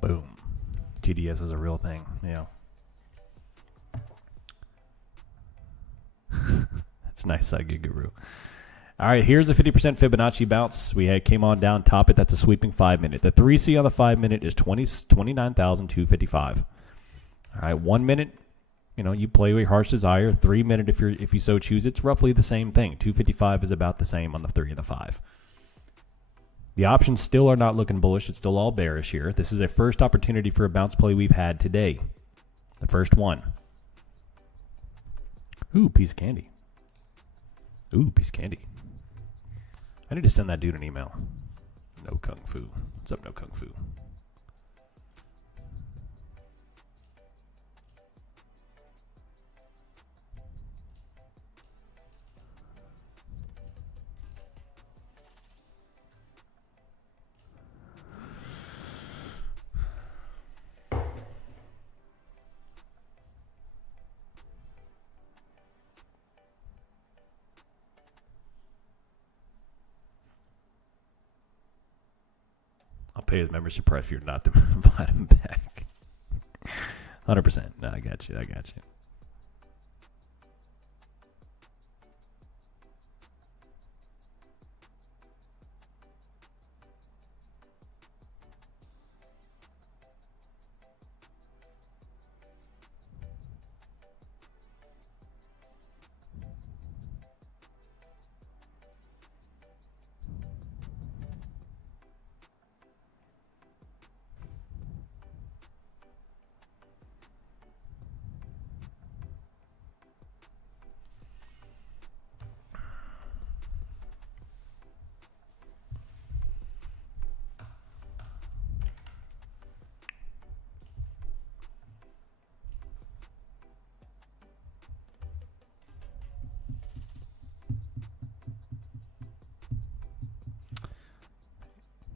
Boom. TDS is a real thing. Yeah. It's nice, Giguru. All right, here's the 50% Fibonacci bounce. We came on down, top it. That's a sweeping 5-minute. The 3C on the 5-minute is 29,255. All right, 1 minute, you play with your heart's desire. 3 minute, if you so choose, it's roughly the same thing. 255 is about the same on the 3 and the 5. The options still are not looking bullish. It's still all bearish here. This is a first opportunity for a bounce play we've had today. The first one. Ooh, piece of candy. Ooh, piece of candy. I need to send that dude an email. No Kung Fu. What's up, No Kung Fu? I'll pay his membership price for you not to buy him back. 100%. No, I got you.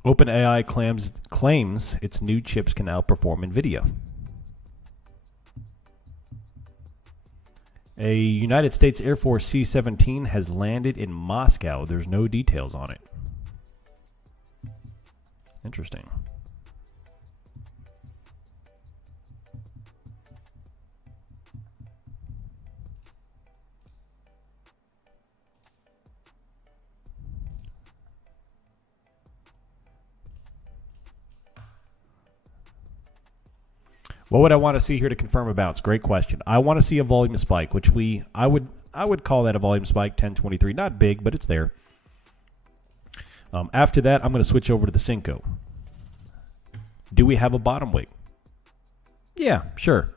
OpenAI claims its new chips can outperform NVIDIA. A United States Air Force C-17 has landed in Moscow. There's no details on it. Interesting. What would I want to see here to confirm a bounce? Great question. I want to see a volume spike, which I would call that a volume spike, 1023. Not big, but it's there. After that, I'm going to switch over to the Cinco. Do we have a bottom wick? Yeah, sure.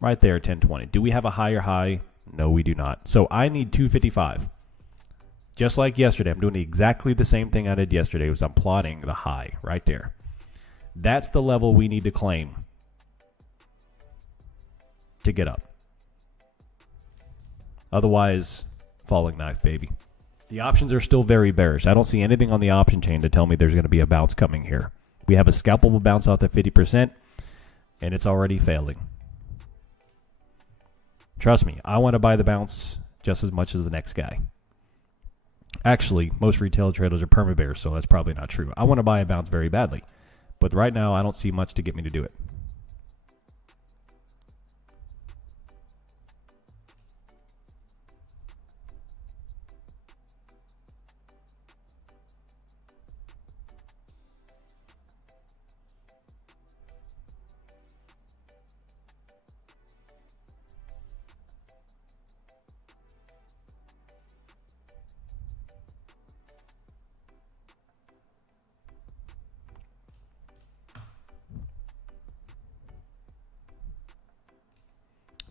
Right there, 1020. Do we have a higher high? No, we do not. So I need 255. Just like yesterday, I'm doing exactly the same thing I did yesterday. Was I'm plotting the high right there. That's the level we need to claim to get up. Otherwise, falling knife, baby. The options are still very bearish. I don't see anything on the option chain to tell me there's going to be a bounce coming here. We have a scalpable bounce off at 50%, and it's already failing. Trust me, I want to buy the bounce just as much as the next guy. Actually, most retail traders are perma-bears, so that's probably not true. I want to buy a bounce very badly. But right now, I don't see much to get me to do it.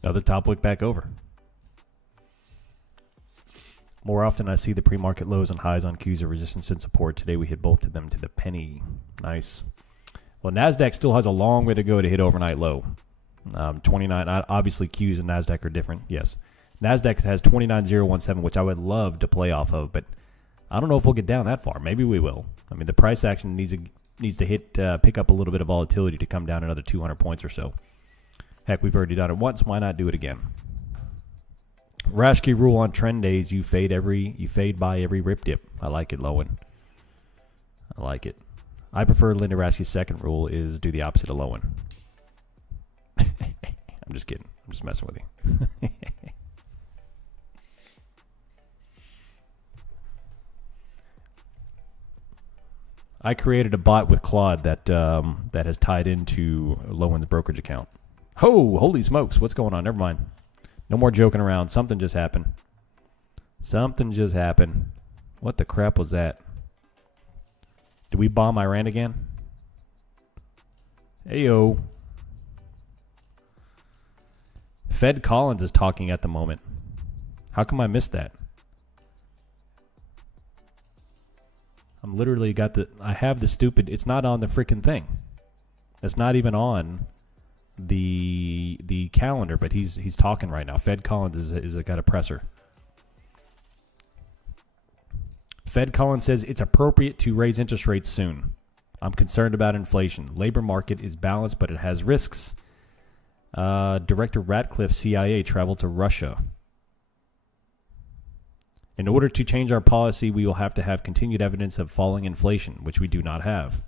Another top wick back over. More often I see the pre-market lows and highs on cues of resistance and support. Today we hit both of them to the penny. Nice. Well, NASDAQ still has a long way to go to hit overnight low. 29, obviously cues and NASDAQ are different, yes. NASDAQ has 29017, which I would love to play off of, but I don't know if we'll get down that far. Maybe we will. I mean, the price action needs to hit, pick up a little bit of volatility to come down another 200 points or so. Heck, we've already done it once. Why not do it again? Rashke rule on trend days: you fade by every rip dip. I like it, Lowen. I like it. I prefer Linda Rashke's second rule is do the opposite of Lowen. I'm just kidding. I'm just messing with you. I created a bot with Claude that has tied into Lowen's brokerage account. Oh, holy smokes. What's going on? Never mind. No more joking around. Something just happened. Something just happened. What the crap was that? Did we bomb Iran again? Heyo. Fed Collins is talking at the moment. How come I missed that? I'm literally I have the stupid, it's not on the freaking thing. It's not even on the calendar, but he's talking right now. Fed Collins is got a presser. Fed Collins says it's appropriate to raise interest rates soon. I'm concerned about inflation. Labor market is balanced, but it has risks. Director Ratcliffe, CIA, traveled to Russia. In order to change our policy, we will have to have continued evidence of falling inflation, which we do not have.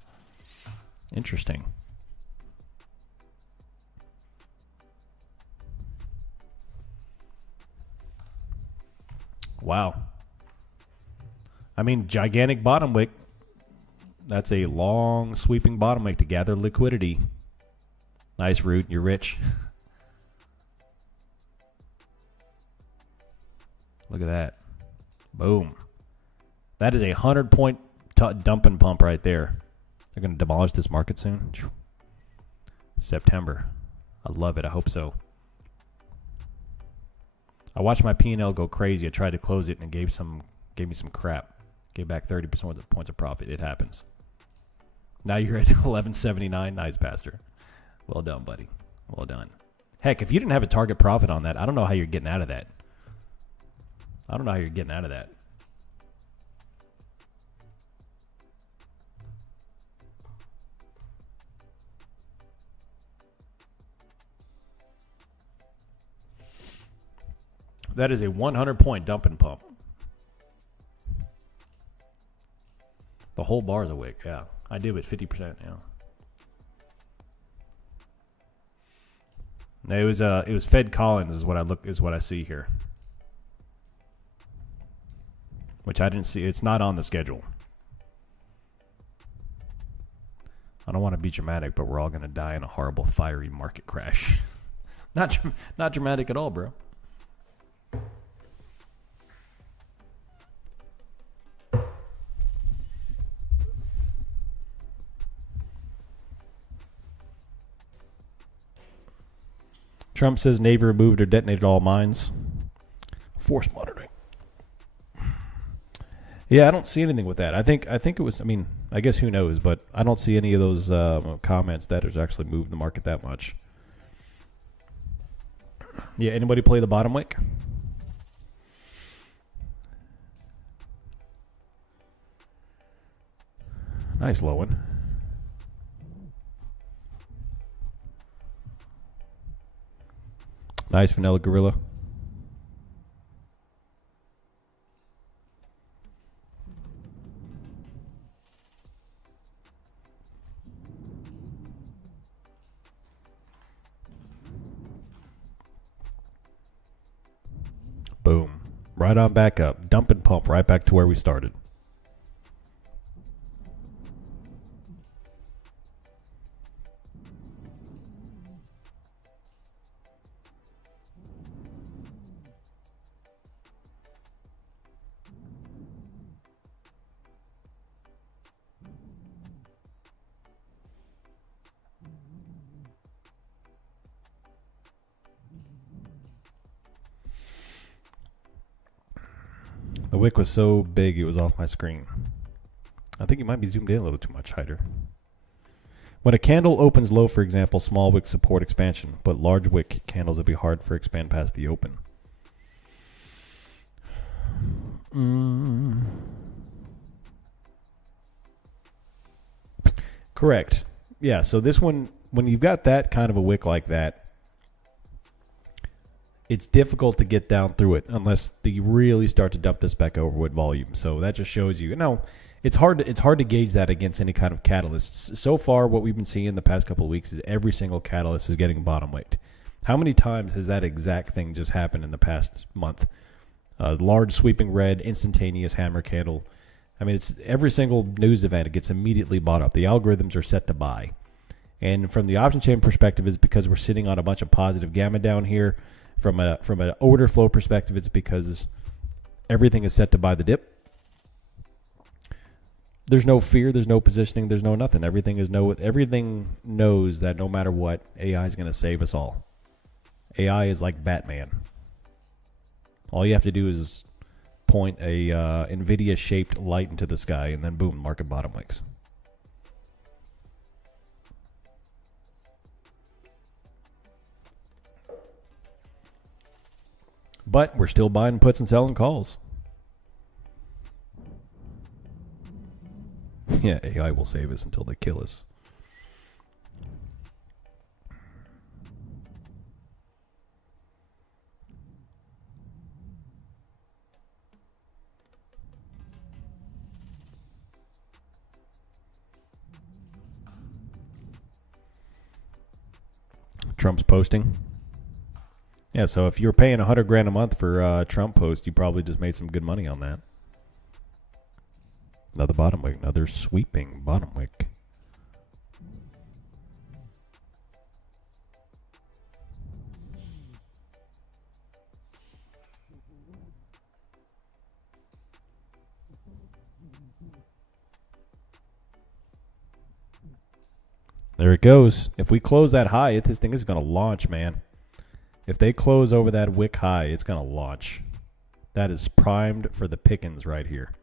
Interesting. Wow. I mean, gigantic bottom wick. That's a long, sweeping bottom wick to gather liquidity. Nice, Root. You're rich. Look at that. Boom. That is a 100-point dump and pump right there. They're going to demolish this market soon. September. I love it. I hope so. I watched my P&L go crazy. I tried to close it and it gave me some crap. Gave back 30% of the points of profit. It happens. Now you're at 1179. Nice, Pastor. Well done, buddy. Well done. Heck, if you didn't have a target profit on that, I don't know how you're getting out of that. I don't know how you're getting out of that. That is a 100-point dump and pump. The whole bar is a wick, yeah. I did with 50%, yeah. No, it was Fed Collins is what I see here. Which I didn't see. It's not on the schedule. I don't want to be dramatic, but we're all going to die in a horrible, fiery market crash. Not dramatic at all, bro. Trump says Navy removed or detonated all mines. Force monitoring. Yeah, I don't see anything with that. I think it was, I mean, I guess who knows, but I don't see any of those comments that has actually moved the market that much. Yeah, anybody play the bottom wick? Nice, Lowen. Nice, Vanilla Gorilla. Boom. Right on back up. Dump and pump right back to where we started. The wick was so big it was off my screen. I think you might be zoomed in a little too much, Hyder. When a candle opens low, for example, small wicks support expansion, but large wick candles would be hard for expand past the open. Correct. Yeah, so this one, when you've got that kind of a wick like that, it's difficult to get down through it unless you really start to dump this back over with volume. So that just shows you. Now, it's hard to gauge that against any kind of catalysts. So far, what we've been seeing the past couple of weeks is every single catalyst is getting bottom weight. How many times has that exact thing just happened in the past month? Large sweeping red, instantaneous hammer candle. I mean, it's every single news event, it gets immediately bought up. The algorithms are set to buy. And from the option chain perspective, it's because we're sitting on a bunch of positive gamma down here. From an order flow perspective, it's because everything is set to buy the dip. There's no fear, there's no positioning, there's no nothing. Everything knows that no matter what, AI is going to save us all. AI is like Batman. All you have to do is point a NVIDIA-shaped light into the sky, and then boom, market bottom wicks. But we're still buying puts and selling calls. Yeah, AI will save us until they kill us. Trump's posting. Yeah, so if you're paying $100,000 a month for Trump post, you probably just made some good money on that. Another bottom wick, another sweeping bottom wick. There it goes. If we close that high, this thing is going to launch, man. If they close over that wick high, it's going to launch. That is primed for the pickings right here.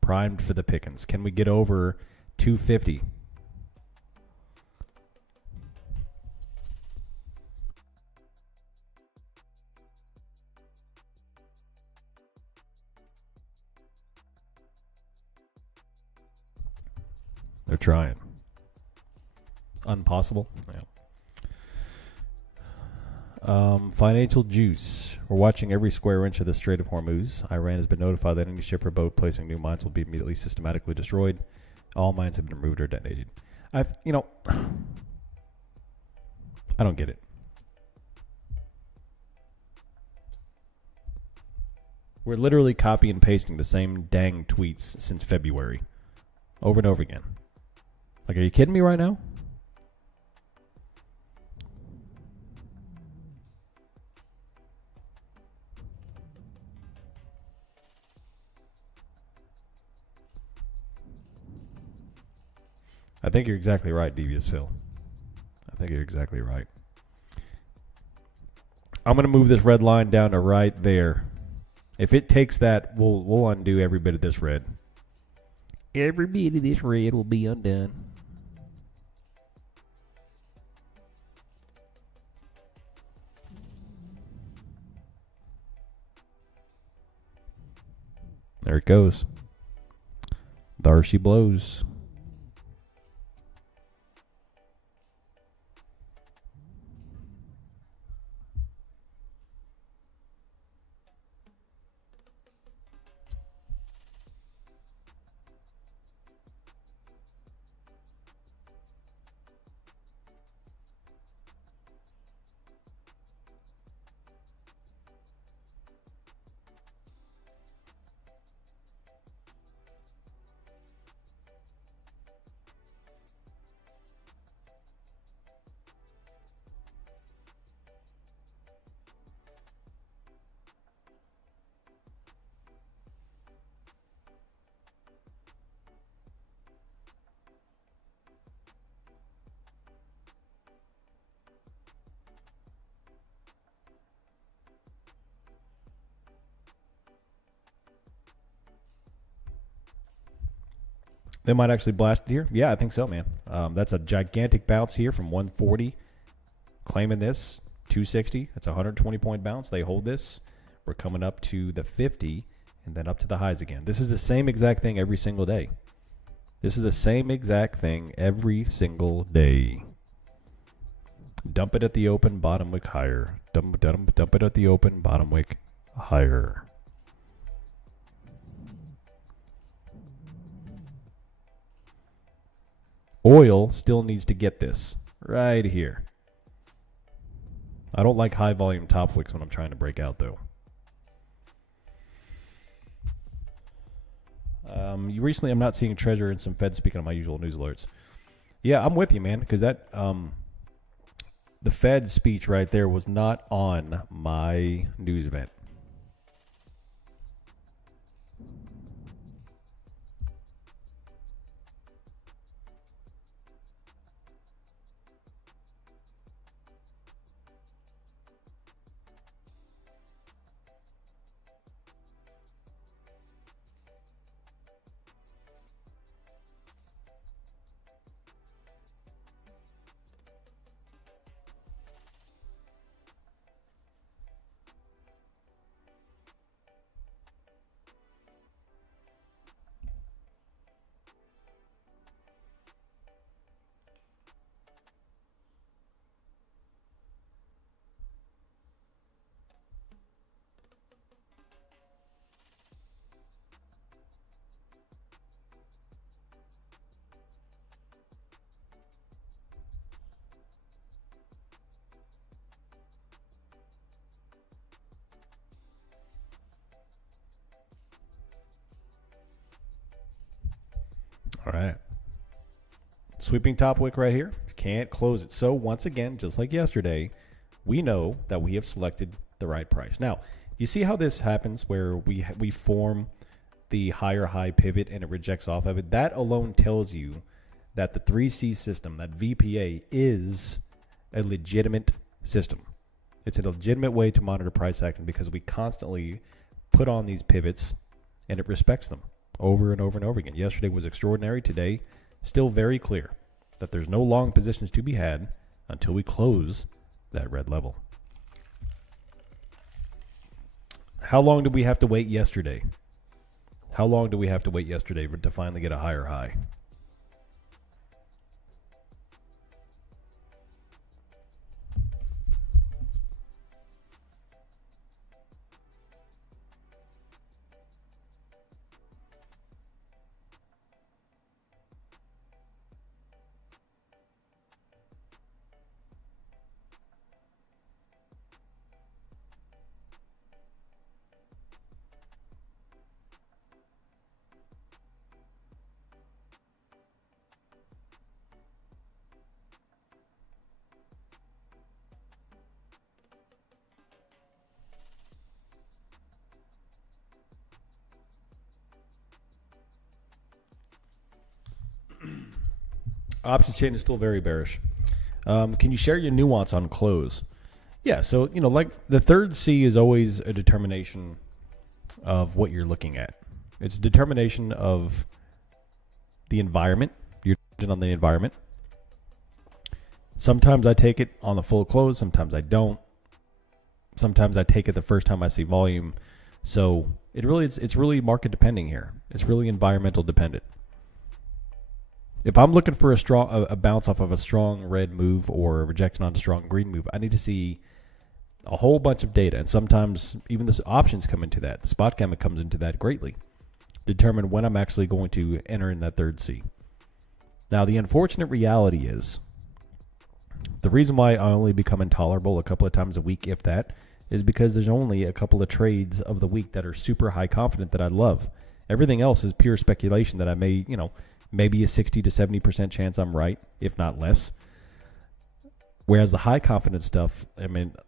Primed for the pickings. Can we get over 250? They're trying. Impossible? Yeah. Financial juice. We're watching every square inch of the Strait of Hormuz. Iran has been notified that any ship or boat placing new mines will be immediately systematically destroyed. All mines have been removed or detonated. I don't get it. We're literally copy and pasting the same dang tweets since February. Over and over again. Like, are you kidding me right now? I think you're exactly right, Devious Phil. I think you're exactly right. I'm going to move this red line down to right there. If it takes that, we'll undo every bit of this red. Every bit of this red will be undone. There it goes. There she blows. They might actually blast it here. Yeah, I think so, man. That's a gigantic bounce here from 140. Claiming this, 260. That's a 120-point bounce. They hold this. We're coming up to the 50 and then up to the highs again. This is the same exact thing every single day. This is the same exact thing every single day. Dump it at the open, bottom wick higher. Dump it at the open, bottom wick higher. Oil still needs to get this right here. I don't like high volume top wicks when I'm trying to break out, though. Recently, I'm not seeing Treasurer and some Fed speaking on my usual news alerts. Yeah, I'm with you, man, because that the Fed speech right there was not on my news event. All right. Sweeping top wick right here. Can't close it. So once again, just like yesterday, we know that we have selected the right price. Now, you see how this happens where we form the higher high pivot and it rejects off of it? That alone tells you that the 3C system, that VPA, is a legitimate system. It's a legitimate way to monitor price action because we constantly put on these pivots and it respects them over and over and over again. Yesterday was extraordinary. Today, still very clear that there's no long positions to be had until we close that red level. How long did we have to wait yesterday? How long do we have to wait yesterday to finally get a higher high? Option chain is still very bearish. Can you share your nuance on close? Yeah, so, like the third C is always a determination of what you're looking at. It's a determination of the environment. You're on the environment. Sometimes I take it on the full close. Sometimes I don't. Sometimes I take it the first time I see volume. So it's really market depending here. It's really environmental dependent. If I'm looking for a bounce off of a strong red move or a rejection on a strong green move, I need to see a whole bunch of data. And sometimes even the options come into that. The spot gamma comes into that greatly. Determine when I'm actually going to enter in that third C. Now, the unfortunate reality is the reason why I only become intolerable a couple of times a week, if that, is because there's only a couple of trades of the week that are super high confident that I love. Everything else is pure speculation that I may, maybe a 60 to 70% chance I'm right, if not less. Whereas the high confidence stuff,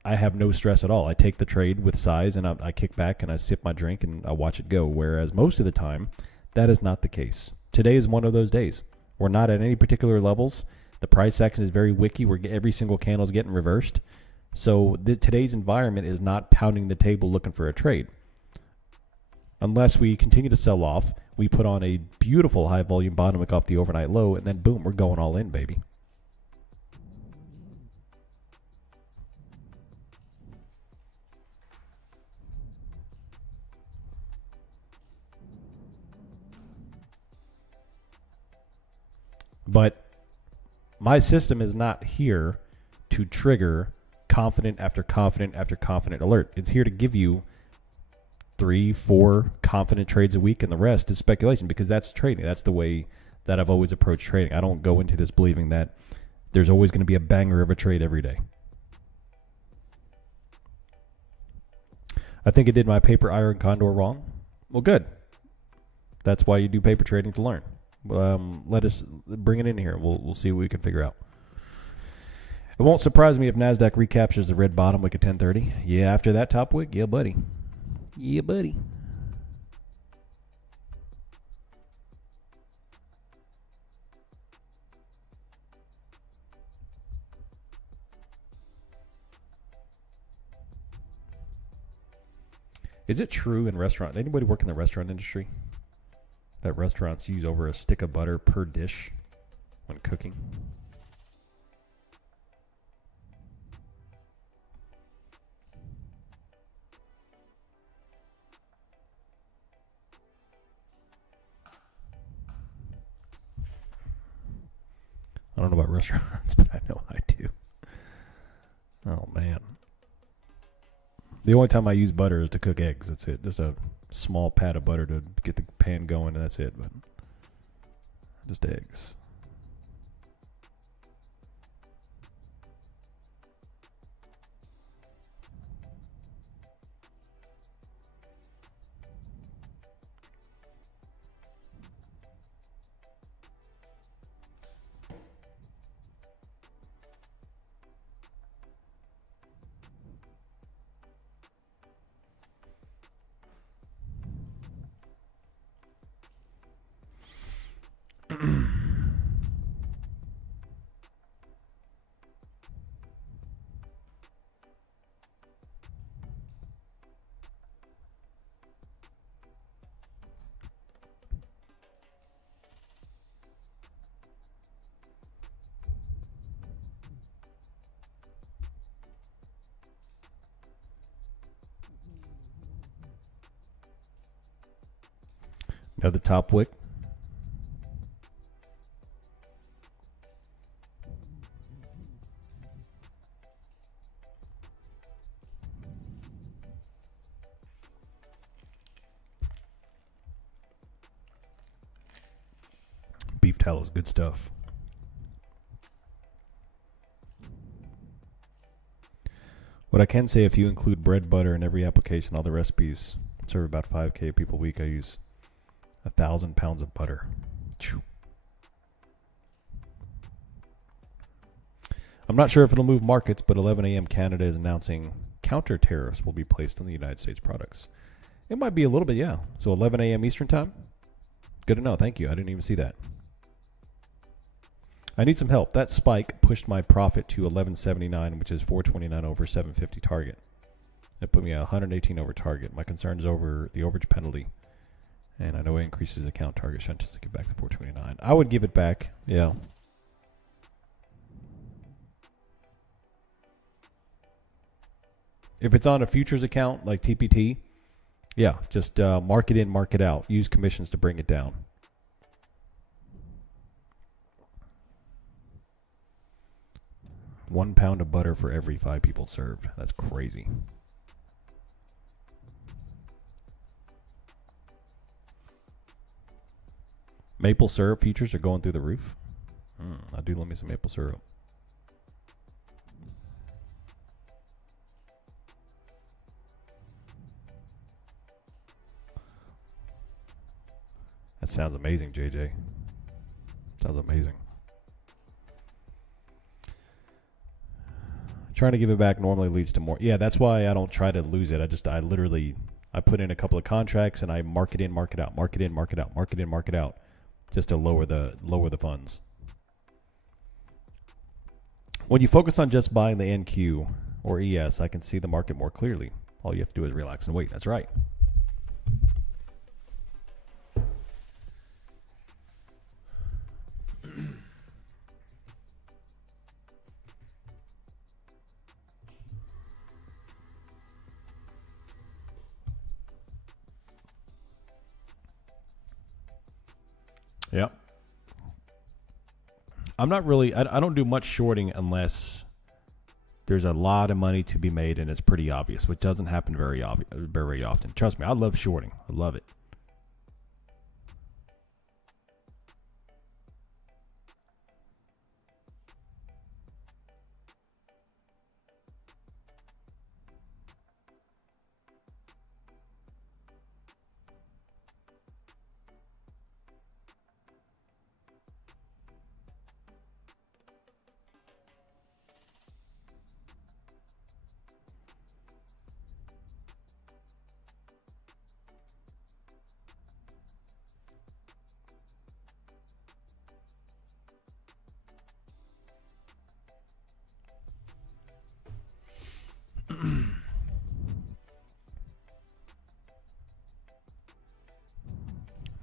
I have no stress at all. I take the trade with size and I kick back and I sip my drink and I watch it go. Whereas most of the time, that is not the case. Today is one of those days. We're not at any particular levels. The price action is very wicky. Every single candle is getting reversed. So today's environment is not pounding the table looking for a trade. Unless we continue to sell off, we put on a beautiful high volume bottom wick off the overnight low, and then boom, we're going all in, baby. But my system is not here to trigger confident after confident after confident alert. It's here to give you 3-4 confident trades a week, and the rest is speculation, because that's trading. That's the way that I've always approached trading. I don't go into this believing that there's always going to be a banger of a trade every day. I think it did my paper iron condor wrong. Well, good. That's why you do paper trading, to learn. Let us bring it in here. We'll see what we can figure out. It won't surprise me if NASDAQ recaptures the red bottom wick at 10:30. Yeah, after that top wick, yeah, buddy. Yeah, buddy. Is it true in restaurant? Anybody work in the restaurant industry that restaurants use over a stick of butter per dish when cooking? I don't know about restaurants, but I know I do. Oh, man. The only time I use butter is to cook eggs. That's it. Just a small pat of butter to get the pan going, and that's it. But just eggs. Now the top wick. Beef tallow is good stuff. What I can say, if you include bread, butter in every application, all the recipes serve about 5K people a week. I use 1,000 pounds of butter. Choo. I'm not sure if it'll move markets, but 11 a.m. Canada is announcing counter tariffs will be placed on the United States products. It might be a little bit, yeah. So 11 a.m. Eastern time? Good to know. Thank you. I didn't even see that. I need some help. That spike pushed my profit to 1179, which is 429 over 750 target. It put me at 118 over target. My concern is over the overage penalty. And I know it increases account target. Should I get back to 429? I would give it back. Yeah. If it's on a futures account like TPT, yeah, just mark it in, mark it out. Use commissions to bring it down. £1 pound of butter for every 5 people served. That's crazy. Maple syrup futures are going through the roof. I do love me some maple syrup. That sounds amazing, JJ. Sounds amazing. Trying to give it back normally leads to more. Yeah, that's why I don't try to lose it. I put in a couple of contracts and I mark it in, mark it out, mark it in, mark it out, mark it in, mark it out, just to lower the funds. When you focus on just buying the NQ or ES, I can see the market more clearly. All you have to do is relax and wait. That's right. Yep. I'm not really, I don't do much shorting unless there's a lot of money to be made and it's pretty obvious, which doesn't happen very often. Trust me, I love shorting. I love it.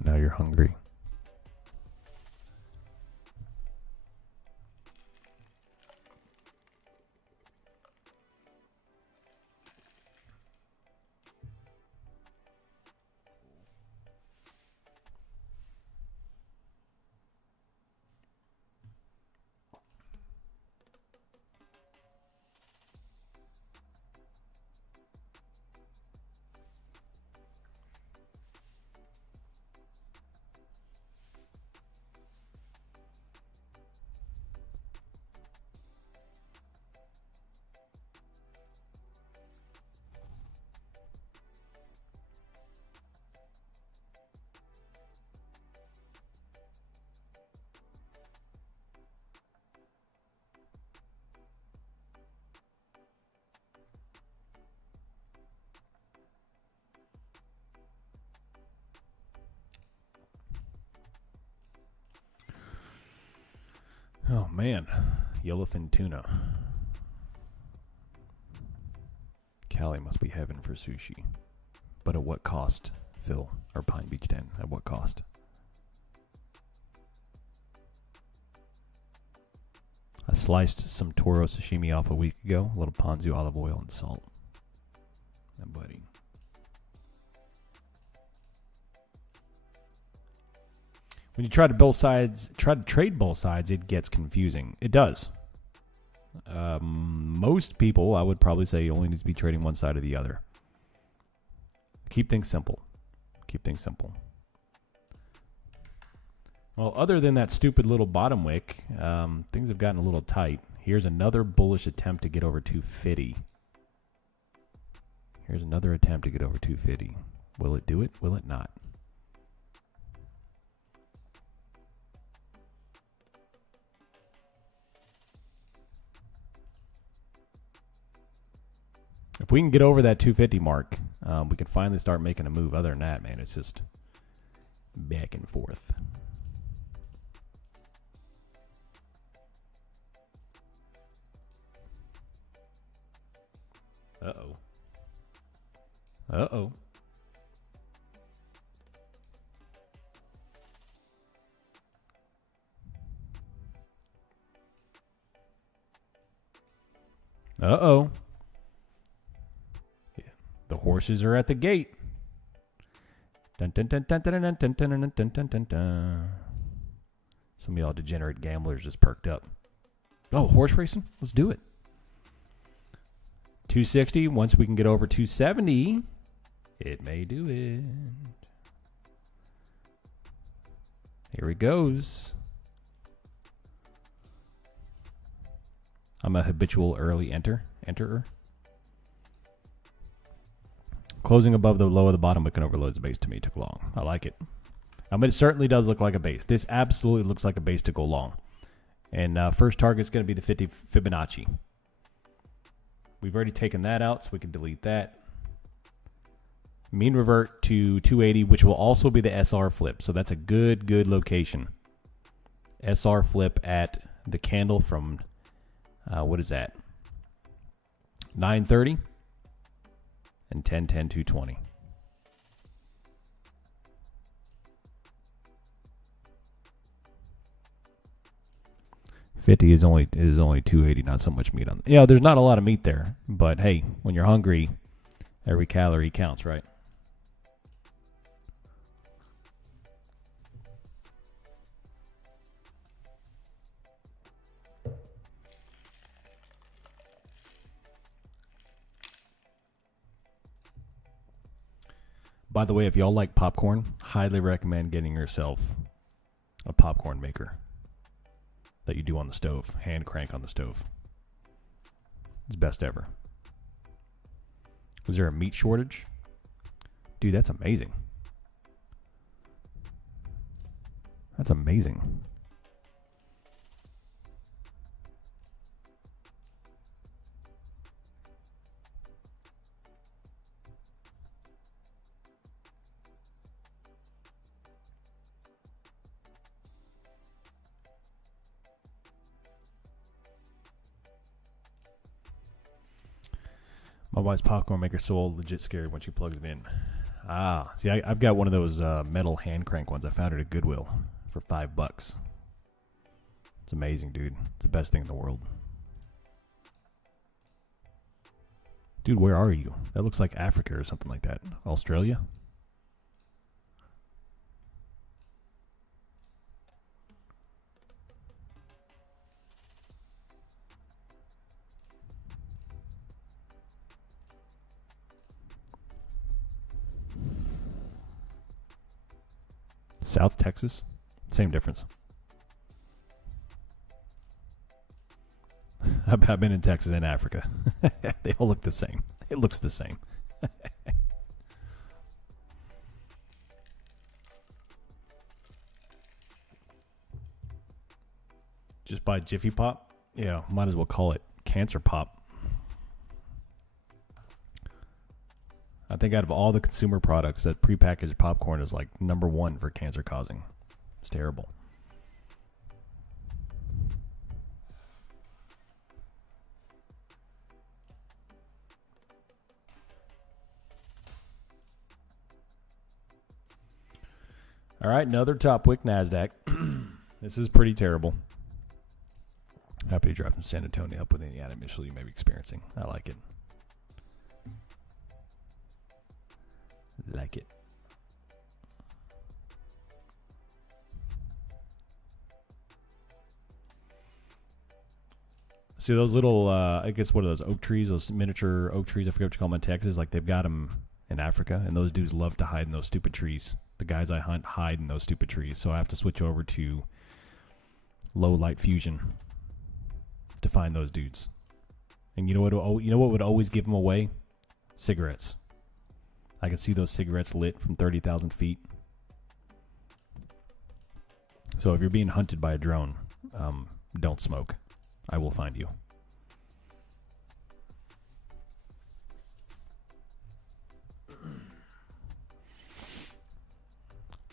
Now you're hungry. Oh man, yellowfin tuna. Cali must be heaven for sushi. But at what cost, Phil? Or Pine Beach 10, at what cost? I sliced some Toro sashimi off a week ago. A little ponzu, olive oil, and salt. Yeah, buddy. When you try to trade both sides, it gets confusing. It does. Most people, I would probably say, only need to be trading one side or the other. Keep things simple. Keep things simple. Well, other than that stupid little bottom wick, things have gotten a little tight. Here's another bullish attempt to get over 250. Here's another attempt to get over 250. Will it do it? Will it not? If we can get over that 250 mark, we can finally start making a move. Other than that, man, it's just back and forth. Uh-oh. Uh-oh. Uh-oh. The horses are at the gate. Dun, dun, dun, dun, dun, dun, dun, dun, dun, dun, dun, dun. Some of y'all degenerate gamblers just perked up. Oh, horse racing? Let's do it. 260. Once we can get over 270, it may do it. Here he goes. I'm a habitual early enterer. Closing above the low of the bottom wick and overloads the base to me took long. I like it. It certainly does look like a base. This absolutely looks like a base to go long. And first target is going to be the 50 Fibonacci. We've already taken that out, so we can delete that. Mean revert to 280, which will also be the SR flip. So that's a good location. SR flip at the candle from, what is that? 930 and 1010 220. $50 is only 280, not so much meat on. Yeah, there's not a lot of meat there, but hey, when you're hungry, every calorie counts, right? By the way, if y'all like popcorn, highly recommend getting yourself a popcorn maker that you do on the stove, hand crank on the stove. It's best ever. Was there a meat shortage? Dude, that's amazing. That's amazing. My wife's popcorn maker's so legit scary when she plugs it in. See, I've got one of those metal hand crank ones. I found it at Goodwill for $5. It's amazing, dude. It's the best thing in the world. Dude, where are you? That looks like Africa or something like that. Australia? South Texas? Same difference. I've been in Texas and Africa. They all look the same. It looks the same. Just buy Jiffy Pop? Yeah, might as well call it Cancer Pop. I think out of all the consumer products, that prepackaged popcorn is like number one for cancer causing. It's terrible. All right, another top wick NASDAQ. This is pretty terrible. Happy to drive from San Antonio up with any added issue you may be experiencing. I like it. Like it. See those little, I guess, what are those oak trees, those miniature oak trees? I forget what you call them in Texas. Like, they've got them in Africa, and those dudes love to hide in those stupid trees. The guys I hunt hide in those stupid trees, so I have to switch over to low light fusion to find those dudes. And you know what would always give them away? Cigarettes. I can see those cigarettes lit from 30,000 feet. So if you're being hunted by a drone, don't smoke. I will find you.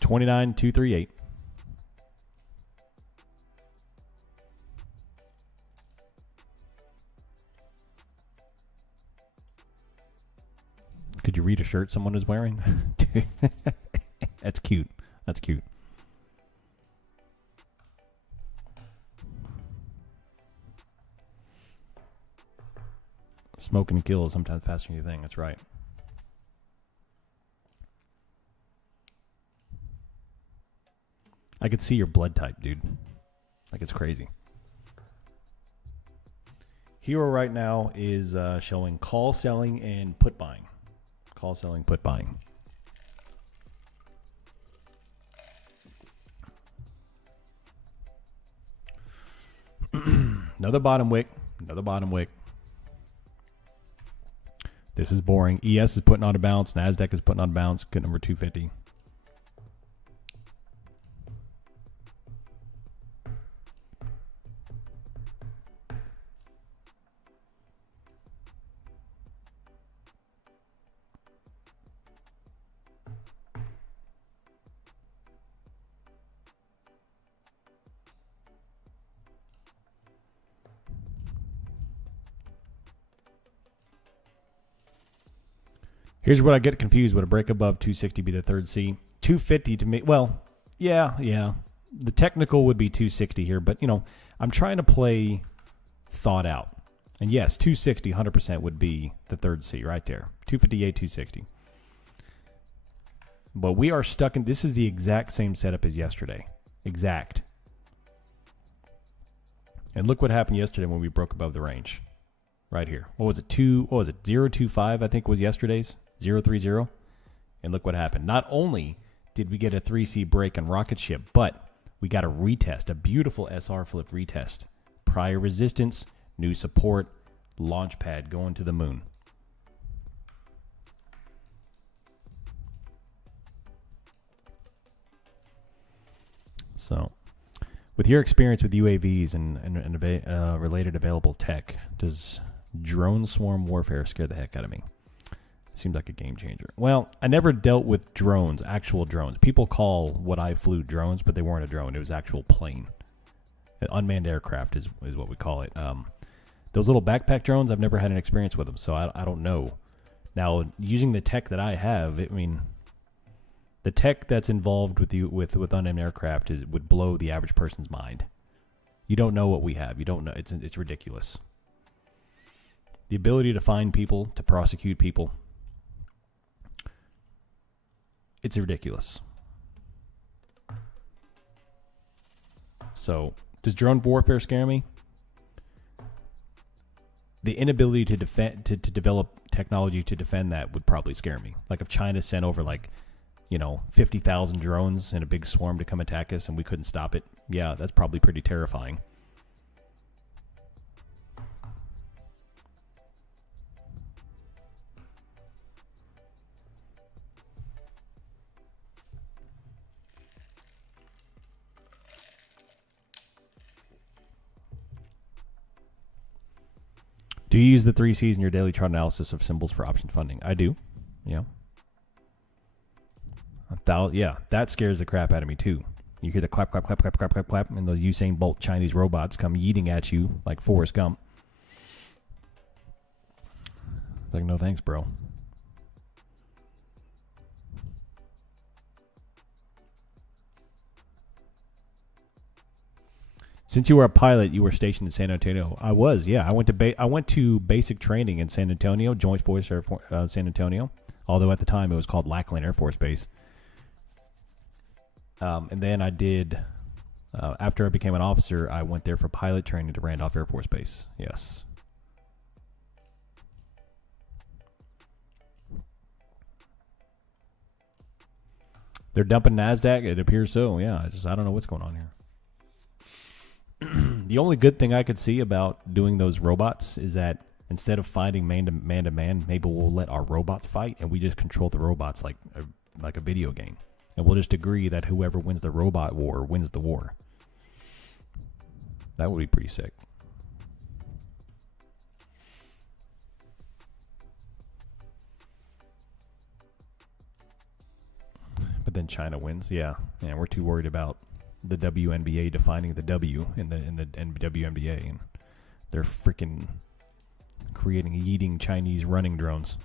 $29,238. Could you read a shirt someone is wearing? That's cute. That's cute. Smoke and kill is sometimes faster than you think. That's right. I could see your blood type, dude. Like, it's crazy. Hero right now is showing call selling and put buying. Call selling, put buying. Another bottom wick. Another bottom wick. This is boring. ES is putting on a bounce. NASDAQ is putting on a bounce. Good number 250. Here's what I get confused. Would a break above 260 be the third C? 250 to me. Well, yeah. The technical would be 260 here, but, I'm trying to play thought out. And yes, 260, 100% would be the third C right there. 258, 260. But we are stuck in, this is the exact same setup as yesterday. Exact. And look what happened yesterday when we broke above the range. Right here. What was it? 025, I think was yesterday's. 030. And look what happened. Not only did we get a 3C break on rocket ship, but we got a retest, a beautiful SR flip retest. Prior resistance, new support, launch pad going to the moon. So, with your experience with UAVs and related available tech, does drone swarm warfare scare the heck out of me? Seems like a game changer. Well, I never dealt with drones, actual drones. People call what I flew drones, but they weren't a drone. It was actual plane. An unmanned aircraft is what we call it. Those little backpack drones, I've never had an experience with them, so I don't know. Now, using the tech that I have, the tech that's involved with unmanned aircraft would blow the average person's mind. You don't know what we have. You don't know. It's ridiculous. The ability to find people, to prosecute people, it's ridiculous. So, does drone warfare scare me? The inability to develop technology to defend that would probably scare me. Like if China sent over 50,000 drones in a big swarm to come attack us and we couldn't stop it. Yeah, that's probably pretty terrifying. Do you use the 3 C's in your daily chart analysis of symbols for option funding? I do. Yeah. Yeah, that scares the crap out of me too. You hear the clap, clap, clap, clap, clap, clap, clap, and those Usain Bolt Chinese robots come yeeting at you like Forrest Gump. It's like, no thanks, bro. Since you were a pilot, you were stationed in San Antonio. I was, yeah. I went to basic training in San Antonio, Joint Force San Antonio. Although at the time it was called Lackland Air Force Base. And then I did, after I became an officer, I went there for pilot training to Randolph Air Force Base. Yes. They're dumping NASDAQ? It appears so, yeah. I don't know what's going on here. The only good thing I could see about doing those robots is that instead of fighting man to man, maybe we'll let our robots fight and we just control the robots like a video game. And we'll just agree that whoever wins the robot war wins the war. That would be pretty sick. But then China wins. Yeah. And we're too worried about the WNBA defining the W in the WNBA, and they're freaking creating yeeting Chinese running drones.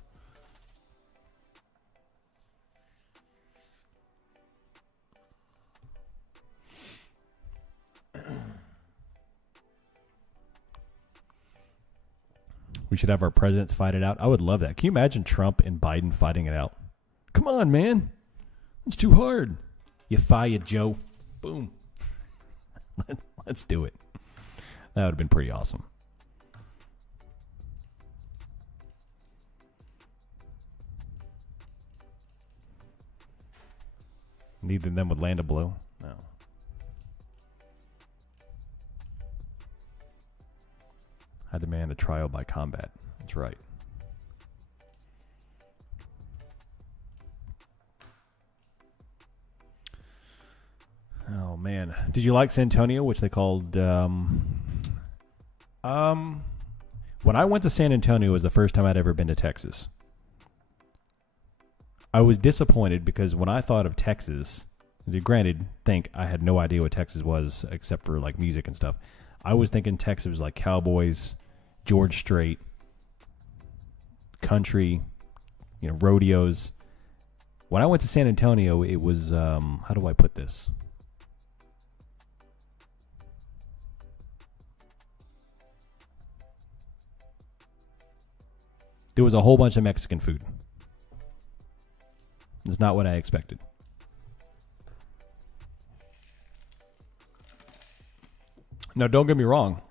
We should have our presidents fight it out. I would love that. Can you imagine Trump and Biden fighting it out? Come on, man. It's too hard. You fired, Joe. Boom. Let's do it. That would have been pretty awesome. Neither of them would land a blow. No. I demand a trial by combat. That's right. Oh, man. Did you like San Antonio, which they called... when I went to San Antonio, it was the first time I'd ever been to Texas. I was disappointed because when I thought of Texas, granted, I had no idea what Texas was except for like music and stuff. I was thinking Texas was like cowboys, George Strait, country, rodeos. When I went to San Antonio, it was, how do I put this? There was a whole bunch of Mexican food. It's not what I expected. Now, don't get me wrong.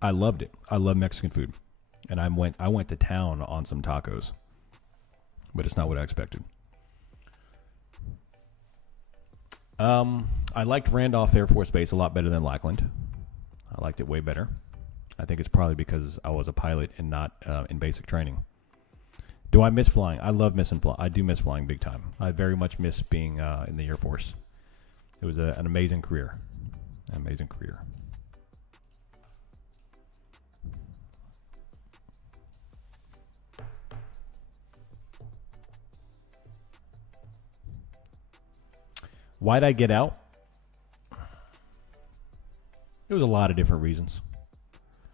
I loved it. I love Mexican food. And I went to town on some tacos. But it's not what I expected. I liked Randolph Air Force Base a lot better than Lackland. I liked it way better. I think it's probably because I was a pilot and not in basic training. Do I miss flying? I love missing flying. I do miss flying big time. I very much miss being in the Air Force. It was an amazing career. An amazing career. Why'd I get out? There was a lot of different reasons.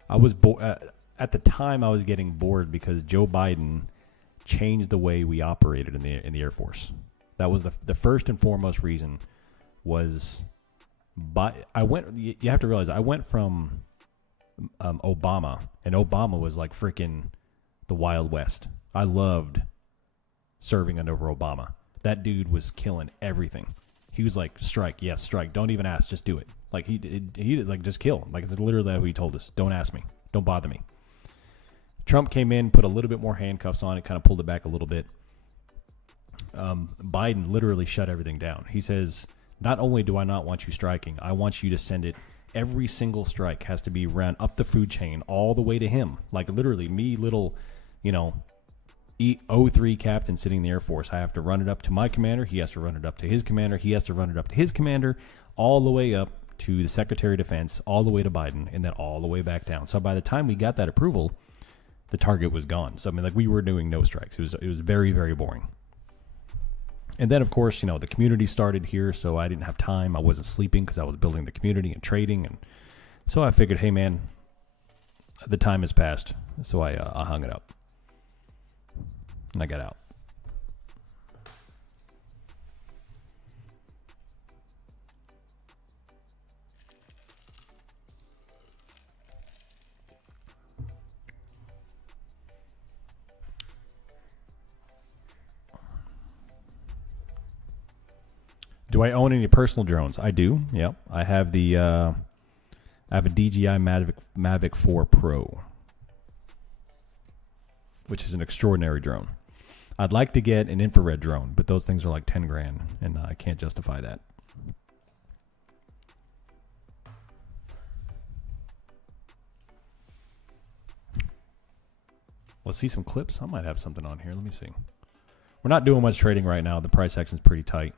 I was at the time I was getting bored because Joe Biden changed the way we operated in the Air Force. That was the first and foremost reason. Was you have to realize I went from Obama, and Obama was like freaking the Wild West. I loved serving under Obama. That dude was killing everything. He was like, strike, yes, strike. Don't even ask, just do it. Like he like just kill. Like it's literally what he told us. Don't ask me. Don't bother me. Trump came in, put a little bit more handcuffs on it, kind of pulled it back a little bit. Biden literally shut everything down. He says, not only do I not want you striking, I want you to send it. Every single strike has to be ran up the food chain all the way to him. Like literally me, little, E03 captain sitting in the Air Force. I have to run it up to my commander. He has to run it up to his commander. He has to run it up to his commander, all the way up to the Secretary of Defense, all the way to Biden, and then all the way back down. So by the time we got that approval, the target was gone. So I mean, like we were doing no strikes. It was very, very boring. And then, of course, the community started here, so I didn't have time. I wasn't sleeping because I was building the community and trading. And so I figured, hey, man, the time has passed. So I hung it up. And I got out. Do I own any personal drones? I do. Yep. I have I have a DJI Mavic 4 Pro, which is an extraordinary drone. I'd like to get an infrared drone, but those things are like 10 grand, and I can't justify that. Let's see some clips. I might have something on here. Let me see. We're not doing much trading right now. The price action is pretty tight.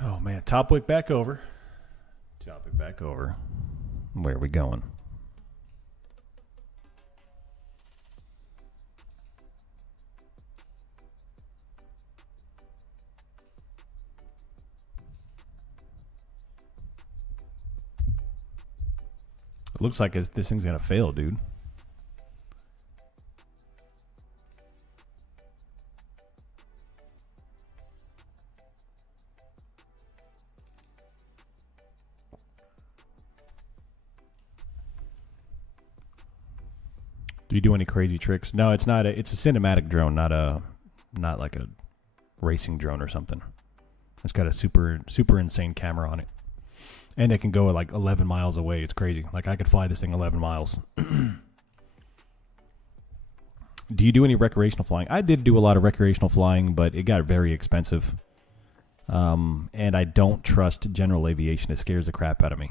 Oh, man. Top wick back over. Top it back over. Where are we going? It looks like this thing's going to fail, dude. Do you do any crazy tricks? No, it's not. It's a cinematic drone, not like a racing drone or something. It's got a super insane camera on it, and it can go like 11 miles away. It's crazy. Like I could fly this thing 11 miles. Do you do any recreational flying? I did do a lot of recreational flying, but it got very expensive. And I don't trust general aviation. It scares the crap out of me.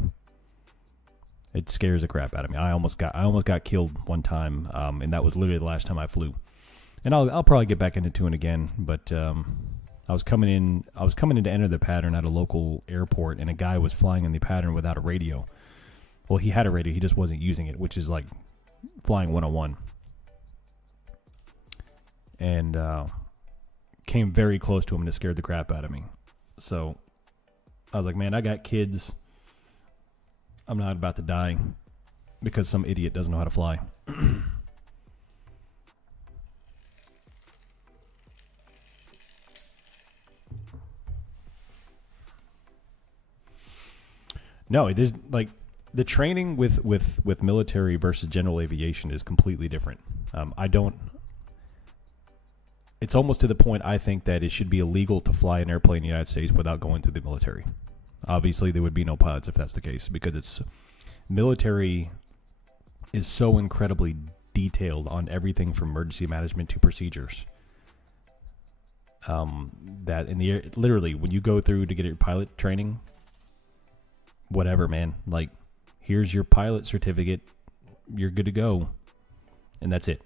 It scares the crap out of me. I almost got killed one time, and that was literally the last time I flew. And I'll probably get back into doing it again. But I was coming in to enter the pattern at a local airport, and a guy was flying in the pattern without a radio. Well, he had a radio, he just wasn't using it, which is like flying 101. And came very close to him, and it scared the crap out of me. So I was like, man, I got kids. I'm not about to die because some idiot doesn't know how to fly. No, there's like the training with military versus general aviation is completely different. I don't. It's almost to the point I think that it should be illegal to fly an airplane in the United States without going through the military. Obviously, there would be no pilots if that's the case, because it's military is so incredibly detailed on everything from emergency management to procedures. That in the air, literally, when you go through to get your pilot training, whatever, man, like, here's your pilot certificate, you're good to go, and that's it.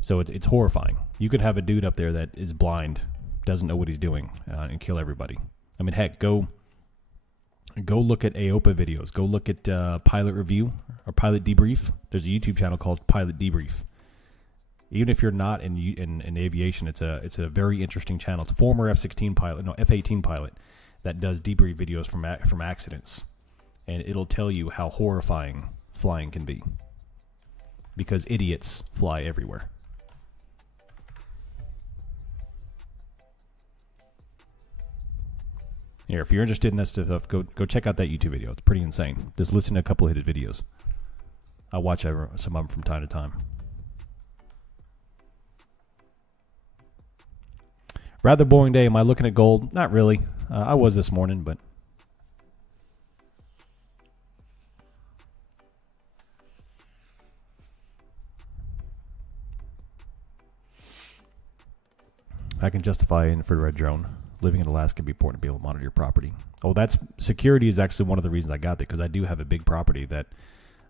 So it's horrifying. You could have a dude up there that is blind, doesn't know what he's doing, and kill everybody. I mean, heck, go look at AOPA videos. Go look at Pilot Review or Pilot Debrief. There's a YouTube channel called Pilot Debrief. Even if you're not in aviation, it's a very interesting channel. It's a former F-18 pilot that does debrief videos from accidents, and it'll tell you how horrifying flying can be, because idiots fly everywhere. Here, if you're interested in that stuff, go check out that YouTube video. It's pretty insane. Just listen to a couple of his videos. I watch some of them from time to time. Rather boring day. Am I looking at gold? Not really. I was this morning, but I can justify an infrared drone. Living in Alaska can be important to be able to monitor your property. Oh, that's security is actually one of the reasons I got that, because I do have a big property that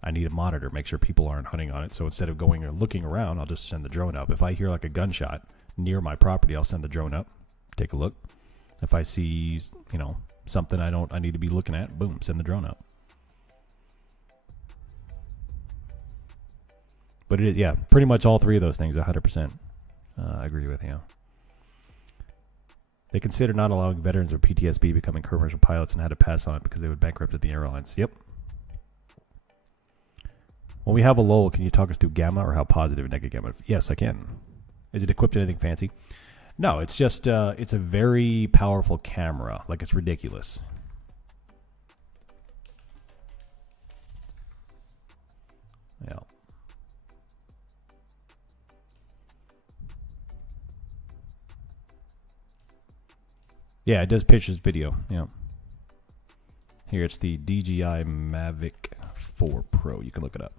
I need to monitor, make sure people aren't hunting on it. So instead of going or looking around, I'll just send the drone up. If I hear like a gunshot near my property, I'll send the drone up, take a look. If I see, something I need to be looking at, boom, send the drone up. But pretty much all three of those things, 100%. I agree with you. They consider not allowing veterans or PTSD becoming commercial pilots and had to pass on it because they would bankrupt the airlines. Yep. When we have a lull, can you talk us through gamma or how positive and negative gamma? Yes, I can. Is it equipped with anything fancy? No, it's just it's a very powerful camera. Like, it's ridiculous. Yeah. Yeah, it does pictures, video. Yeah. Here, it's the DJI Mavic 4 Pro. You can look it up.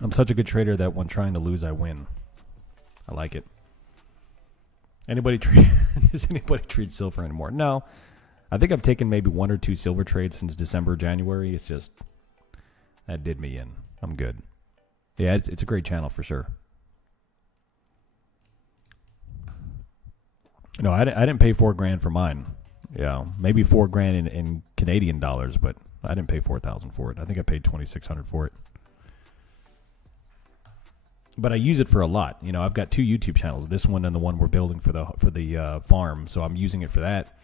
I'm such a good trader that when trying to lose, I win. I like it. Does anybody trade silver anymore? No. I think I've taken maybe 1 or 2 silver trades since December, January. It's just, that did me in. I'm good. Yeah, it's a great channel for sure. No, I didn't pay $4,000 for mine. Yeah, maybe $4,000 in Canadian dollars, but I didn't pay $4,000 for it. I think I paid $2,600 for it. But I use it for a lot. I've got 2 YouTube channels. This one and the one we're building for the farm. So I'm using it for that.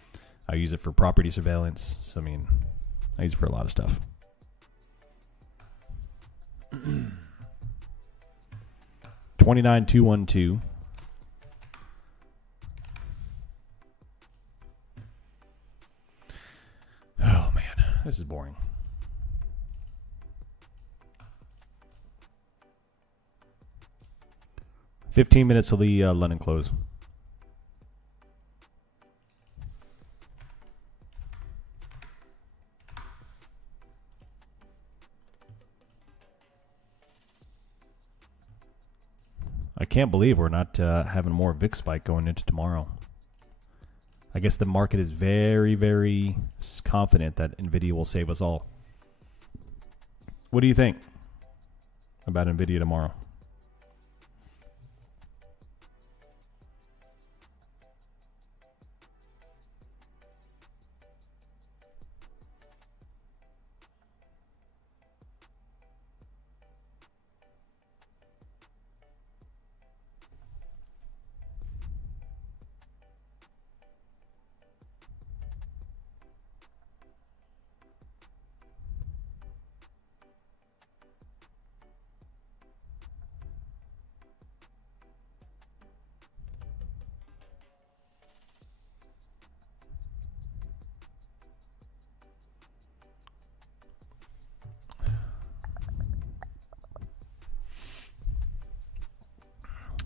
I use it for property surveillance. So I use it for a lot of stuff. 29212. Oh, man. This is boring. $15 minutes till the London close. I can't believe we're not having more VIX spike going into tomorrow. I guess the market is very, very confident that NVIDIA will save us all. What do you think about NVIDIA tomorrow?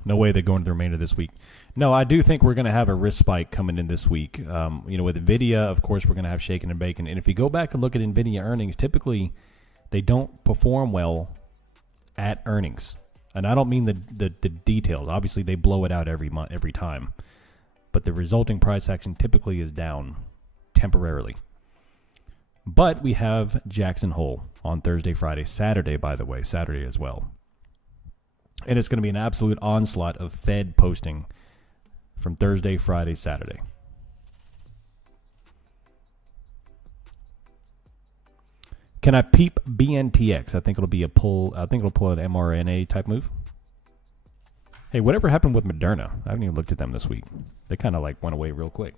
No way they're going to the remainder of this week. No, I do think we're going to have a risk spike coming in this week. With NVIDIA, of course, we're going to have shaken and bacon. And if you go back and look at NVIDIA earnings, typically they don't perform well at earnings. And I don't mean the details. Obviously, they blow it out every time. But the resulting price action typically is down temporarily. But we have Jackson Hole on Thursday, Friday, Saturday, by the way, Saturday as well. And it's going to be an absolute onslaught of Fed posting from Thursday, Friday, Saturday. Can I peep BNTX? I think it'll be a pull. I think it'll pull an mRNA type move. Hey, whatever happened with Moderna? I haven't even looked at them this week. They kind of went away real quick.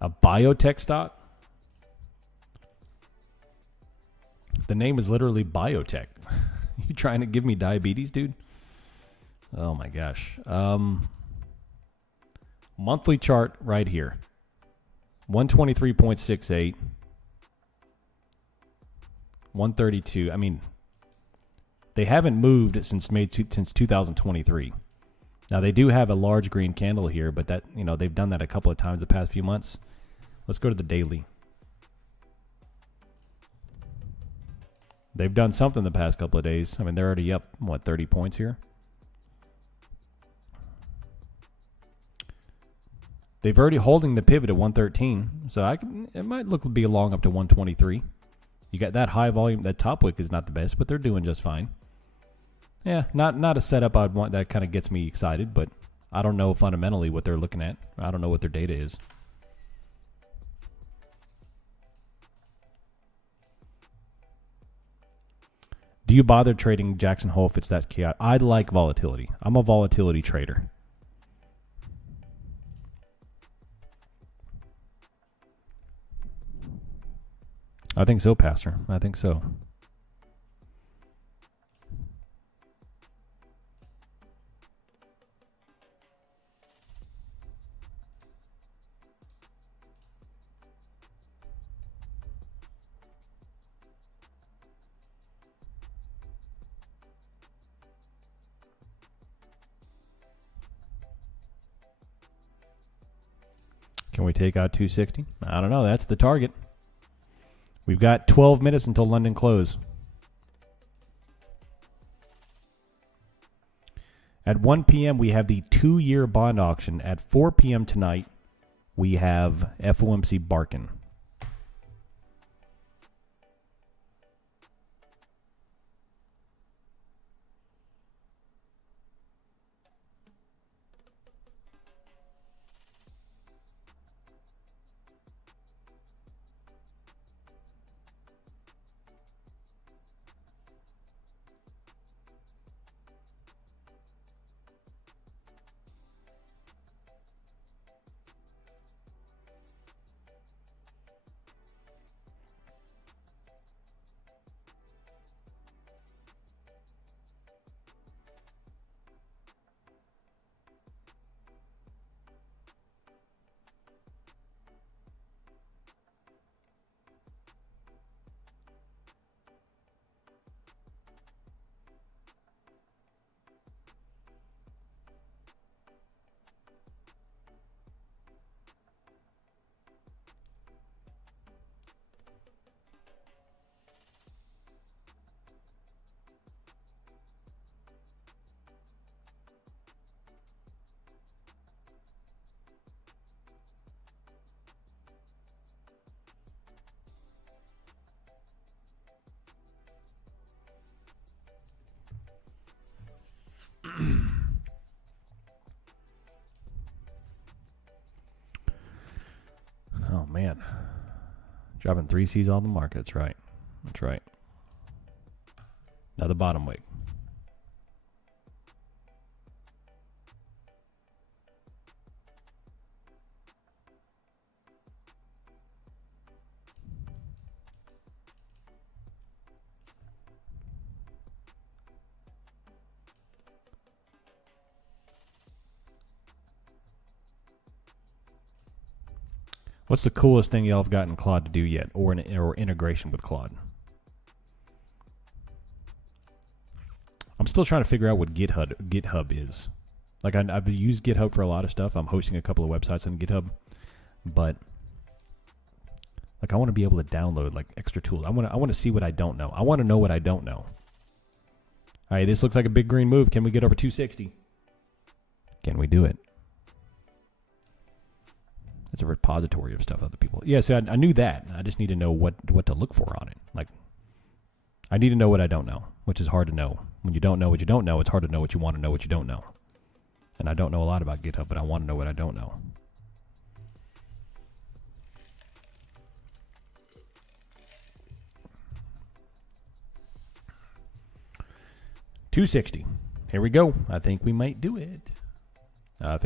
A biotech stock. The name is literally biotech. You trying to give me diabetes, dude? Oh my gosh. Monthly chart right here. 123.68. 132. I mean, they haven't moved since 2023. Now they do have a large green candle here, but that, they've done that a couple of times the past few months. Let's go to the daily. They've done something the past couple of days. I mean, they're already up, 30 points here? They've already holding the pivot at 113, so it might be along up to 123. You got that high volume. That top wick is not the best, but they're doing just fine. Yeah, not a setup I'd want that kind of gets me excited, but I don't know fundamentally what they're looking at. I don't know what their data is. Do you bother trading Jackson Hole if it's that chaotic? I like volatility. I'm a volatility trader. I think so, Pastor. I think so. Can we take out 260? I don't know. That's the target. We've got 12 minutes until London close. At 1 p.m., we have the 2-year bond auction. At 4 p.m. tonight, we have FOMC Barkin. Oh, man. Dropping 3 C's on the market. That's right. That's right. Now the bottom wick. What's the coolest thing y'all have gotten Claude to do yet, or integration with Claude? I'm still trying to figure out what GitHub is. Like I've used GitHub for a lot of stuff. I'm hosting a couple of websites on GitHub, but like I want to be able to download like extra tools. I want to see what I don't know. I want to know what I don't know. All right, this looks like a big green move. Can we get over 260? Can we do it? It's a repository of stuff other people. Yeah, so I knew that. I just need to know what to look for on it. Like, I need to know what I don't know, which is hard to know. When you don't know what you don't know, it's hard to know what you want to know what you don't know. And I don't know a lot about GitHub, but I want to know what I don't know. $260. Here we go. I think we might do it. ES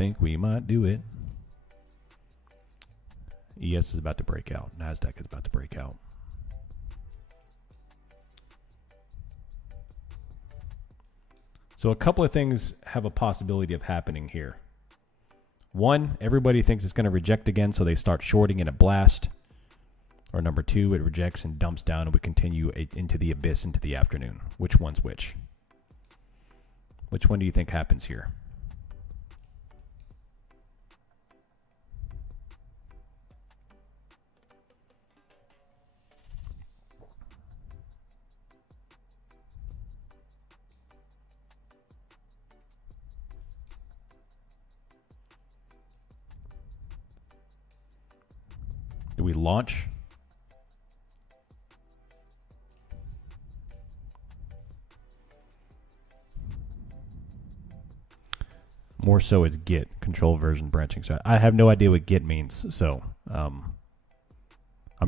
is about to break out. NASDAQ is about to break out. So a couple of things have a possibility of happening here. One, everybody thinks it's going to reject again, so they start shorting in a blast. Or number two, it rejects and dumps down and we continue into the abyss into the afternoon. Which one's which? Which one do you think happens here? Do we launch? More so it's Git, control version branching. So I have no idea what Git means. So I'm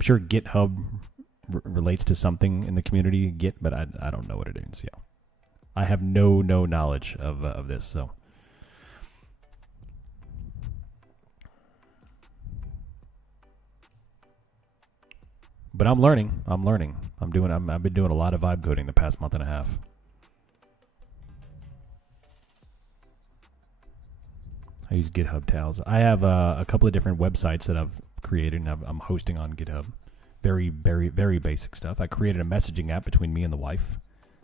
sure GitHub relates to something in the community, Git, but I don't know what it means. Yeah, I have no knowledge of this. So, but I'm learning. I've been doing a lot of vibe coding the past month and a half. I use GitHub towels. I have a couple of different websites that I've created and I'm hosting on GitHub. Very, very, very basic stuff. I created a messaging app between me and the wife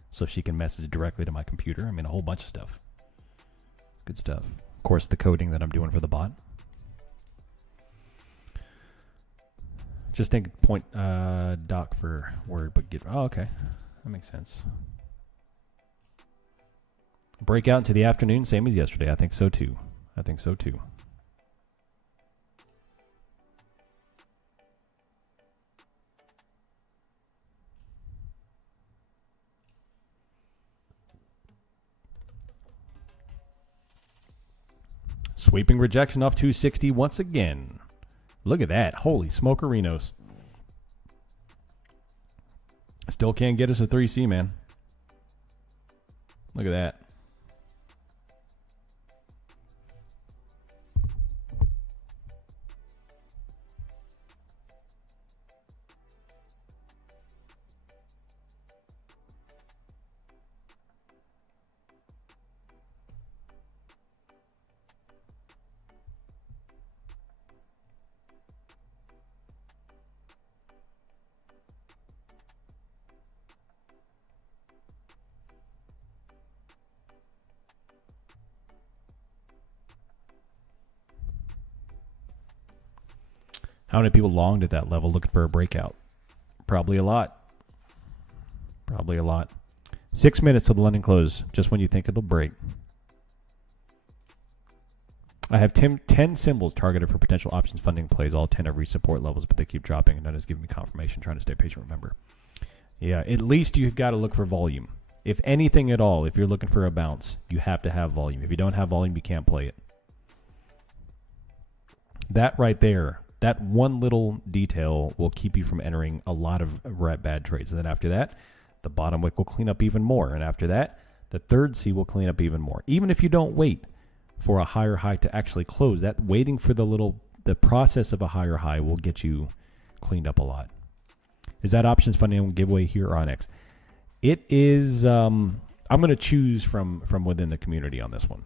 so she can message directly to my computer. I mean, a whole bunch of stuff. Good stuff. Of course, the coding that I'm doing for the bot. Just think point doc for Word, but Git. Oh, okay. That makes sense. Breakout into the afternoon, same as yesterday. I think so too. Sweeping rejection off 260 once again. Look at that. Holy smokerinos. Still can't get us a 3C, man. Look at that. How many people longed at that level looking for a breakout? Probably a lot. 6 minutes till the London close, just when you think it'll break. I have 10 symbols targeted for potential options funding plays. All 10 have reached support levels, but they keep dropping, and that is giving me confirmation. Trying to stay patient, remember. Yeah, at least you've got to look for volume. If anything at all, if you're looking for a bounce, you have to have volume. If you don't have volume, you can't play it. That right there, that one little detail will keep you from entering a lot of bad trades. And then after that, the bottom wick will clean up even more. And after that, the third C will clean up even more. Even if you don't wait for a higher high to actually close, that waiting for the process of a higher high will get you cleaned up a lot. Is that options funding giveaway here or on X? It is, I'm going to choose from within the community on this one.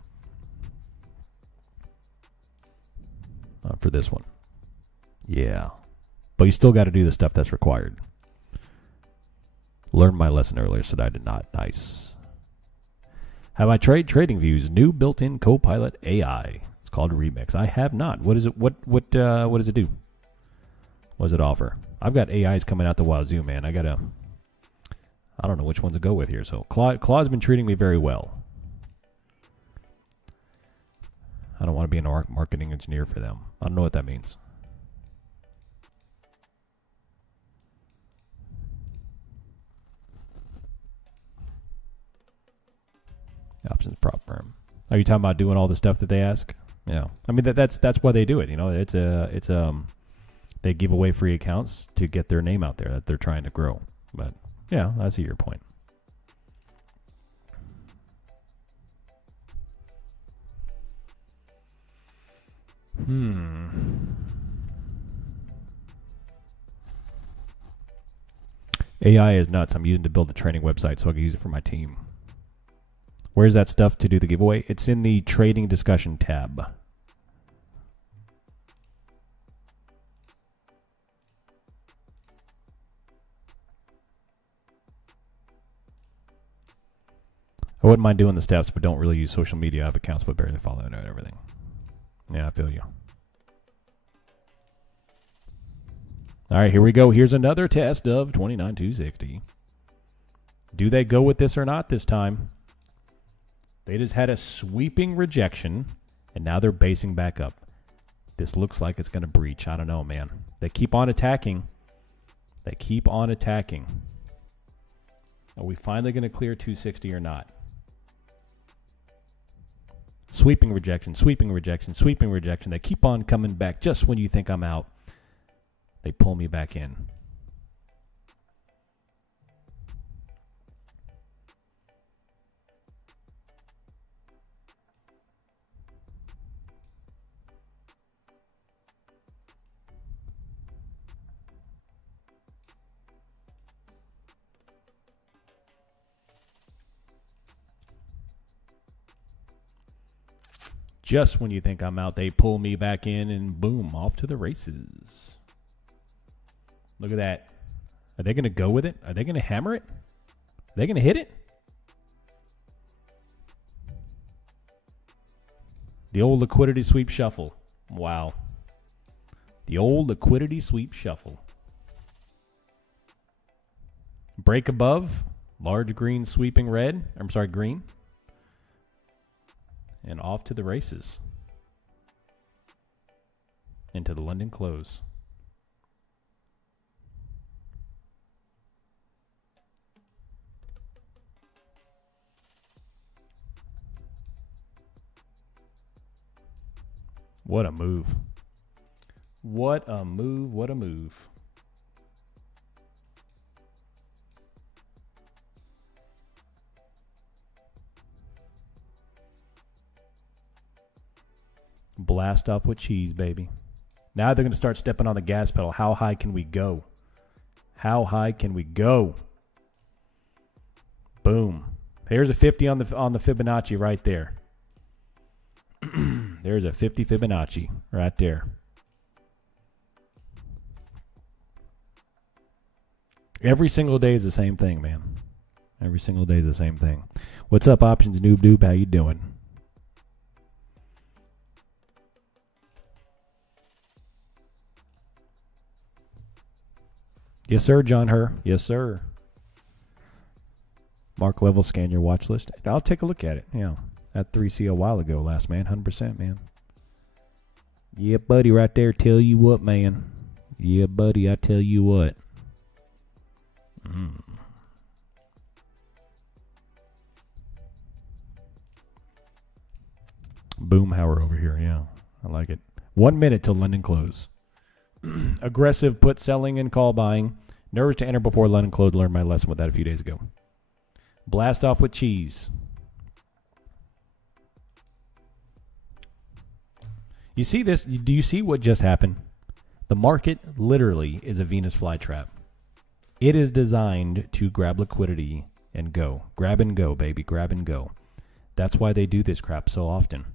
For this one. Yeah. But you still got to do the stuff that's required. Learned my lesson earlier, so I did not. Nice. Have I trading views? New built-in Copilot AI. It's called Remix. I have not. What is it? What does it do? What does it offer? I've got AIs coming out the wazoo, man. I don't know which one to go with here. So Claude's been treating me very well. I don't want to be a marketing engineer for them. I don't know what that means. Options prop firm. Are you talking about doing all the stuff that they ask? Yeah. I mean that's why they do it. You know, they give away free accounts to get their name out there that they're trying to grow. But yeah, I see your point. AI is nuts. I'm using to build a training website so I can use it for my team. Where's that stuff to do the giveaway? It's in the trading discussion tab. I wouldn't mind doing the steps, but don't really use social media. I have accounts, but barely follow it and everything. Yeah, I feel you. All right, here we go. Here's another test of 29,260. Do they go with this or not this time? They just had a sweeping rejection, and now they're basing back up. This looks like it's going to breach. I don't know, man. They keep on attacking. They keep on attacking. Are we finally going to clear 260 or not? Sweeping rejection, sweeping rejection, sweeping rejection. They keep on coming back just when you think I'm out. They pull me back in. Just when you think I'm out, they pull me back in and boom, off to the races. Look at that. Are they going to go with it? Are they going to hammer it? Are they going to hit it? The old liquidity sweep shuffle. Wow. The old liquidity sweep shuffle. Break above. Large green sweeping red. I'm sorry, green. And off to the races. Into the London close. What a move. What a move. What a move. Blast off with cheese, baby. Now they're going to start stepping on the gas pedal. How high can we go? How high can we go? Boom. There's a 50 on the Fibonacci right there. There's a 50 Fibonacci right there. Every single day is the same thing, man. Every single day is the same thing. What's up, Options Noob Doob? How you doing? Yes, sir, John Herr. Yes, sir. Mark level, scan your watch list. I'll take a look at it. Yeah. At 3C a while ago, last man. 100%, man. Yeah, buddy, right there. Tell you what, man. Yeah, buddy, I tell you what. Boomhauer over here, yeah. I like it. 1 minute till London close. Aggressive put selling and call buying. Nervous to enter before London close. Learned my lesson with that a few days ago. Blast off with cheese. You see this? Do you see what just happened? The market literally is a Venus flytrap. It is designed to grab liquidity and go. Grab and go, baby. Grab and go. That's why they do this crap so often.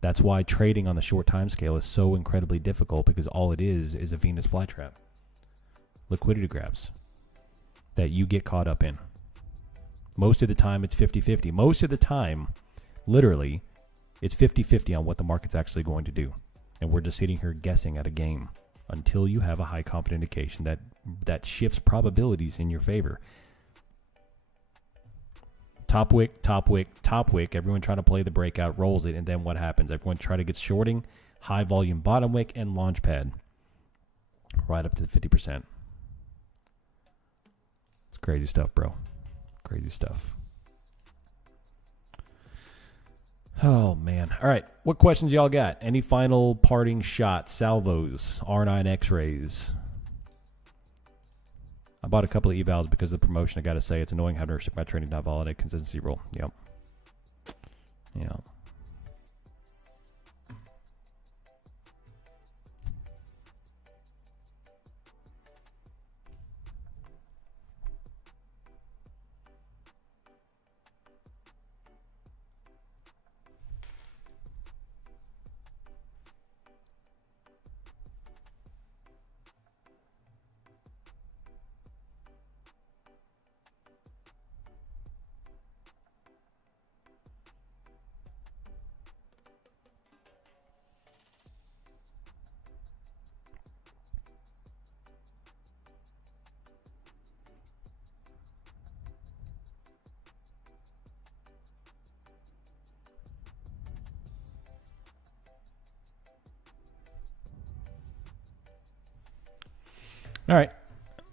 That's why trading on the short time scale is so incredibly difficult, because all it is a Venus flytrap. Liquidity grabs that you get caught up in. Most of the time, it's 50-50. Most of the time, literally, it's 50-50 on what the market's actually going to do. And we're just sitting here guessing at a game until you have a high confident indication that shifts probabilities in your favor. Top wick, top wick, top wick. Everyone trying to play the breakout, rolls it, and then what happens? Everyone try to get shorting, high volume bottom wick, and launch pad. Right up to the 50%. It's crazy stuff, bro. Crazy stuff. Oh, man. All right. What questions y'all got? Any final parting shots, salvos, R9 X-rays? I bought a couple of evals because of the promotion. I got to say, it's annoying having to restrict my trading, not validate consistency rule. Yep. Yeah. All right,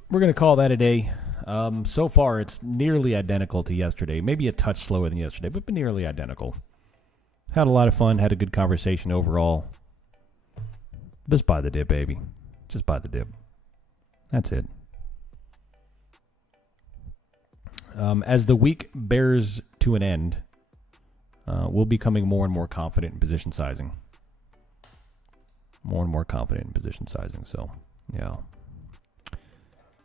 we're going to call that a day. So far, it's nearly identical to yesterday. Maybe a touch slower than yesterday, but nearly identical. Had a lot of fun. Had a good conversation overall. Just buy the dip, baby. Just buy the dip. That's it. As the week bears to an end, we'll be becoming more and more confident in position sizing. More and more confident in position sizing. So, yeah.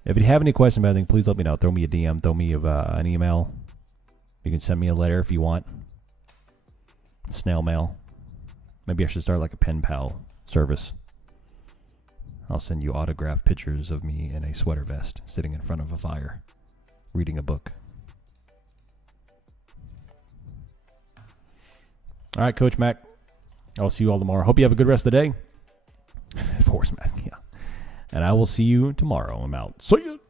If you have any questions about anything, please let me know. Throw me a DM. Throw me an email. You can send me a letter if you want. Snail mail. Maybe I should start like a pen pal service. I'll send you autographed pictures of me in a sweater vest sitting in front of a fire reading a book. All right, Coach Mac. I'll see you all tomorrow. Hope you have a good rest of the day. Force mask, yeah. And I will see you tomorrow. I'm out. See you.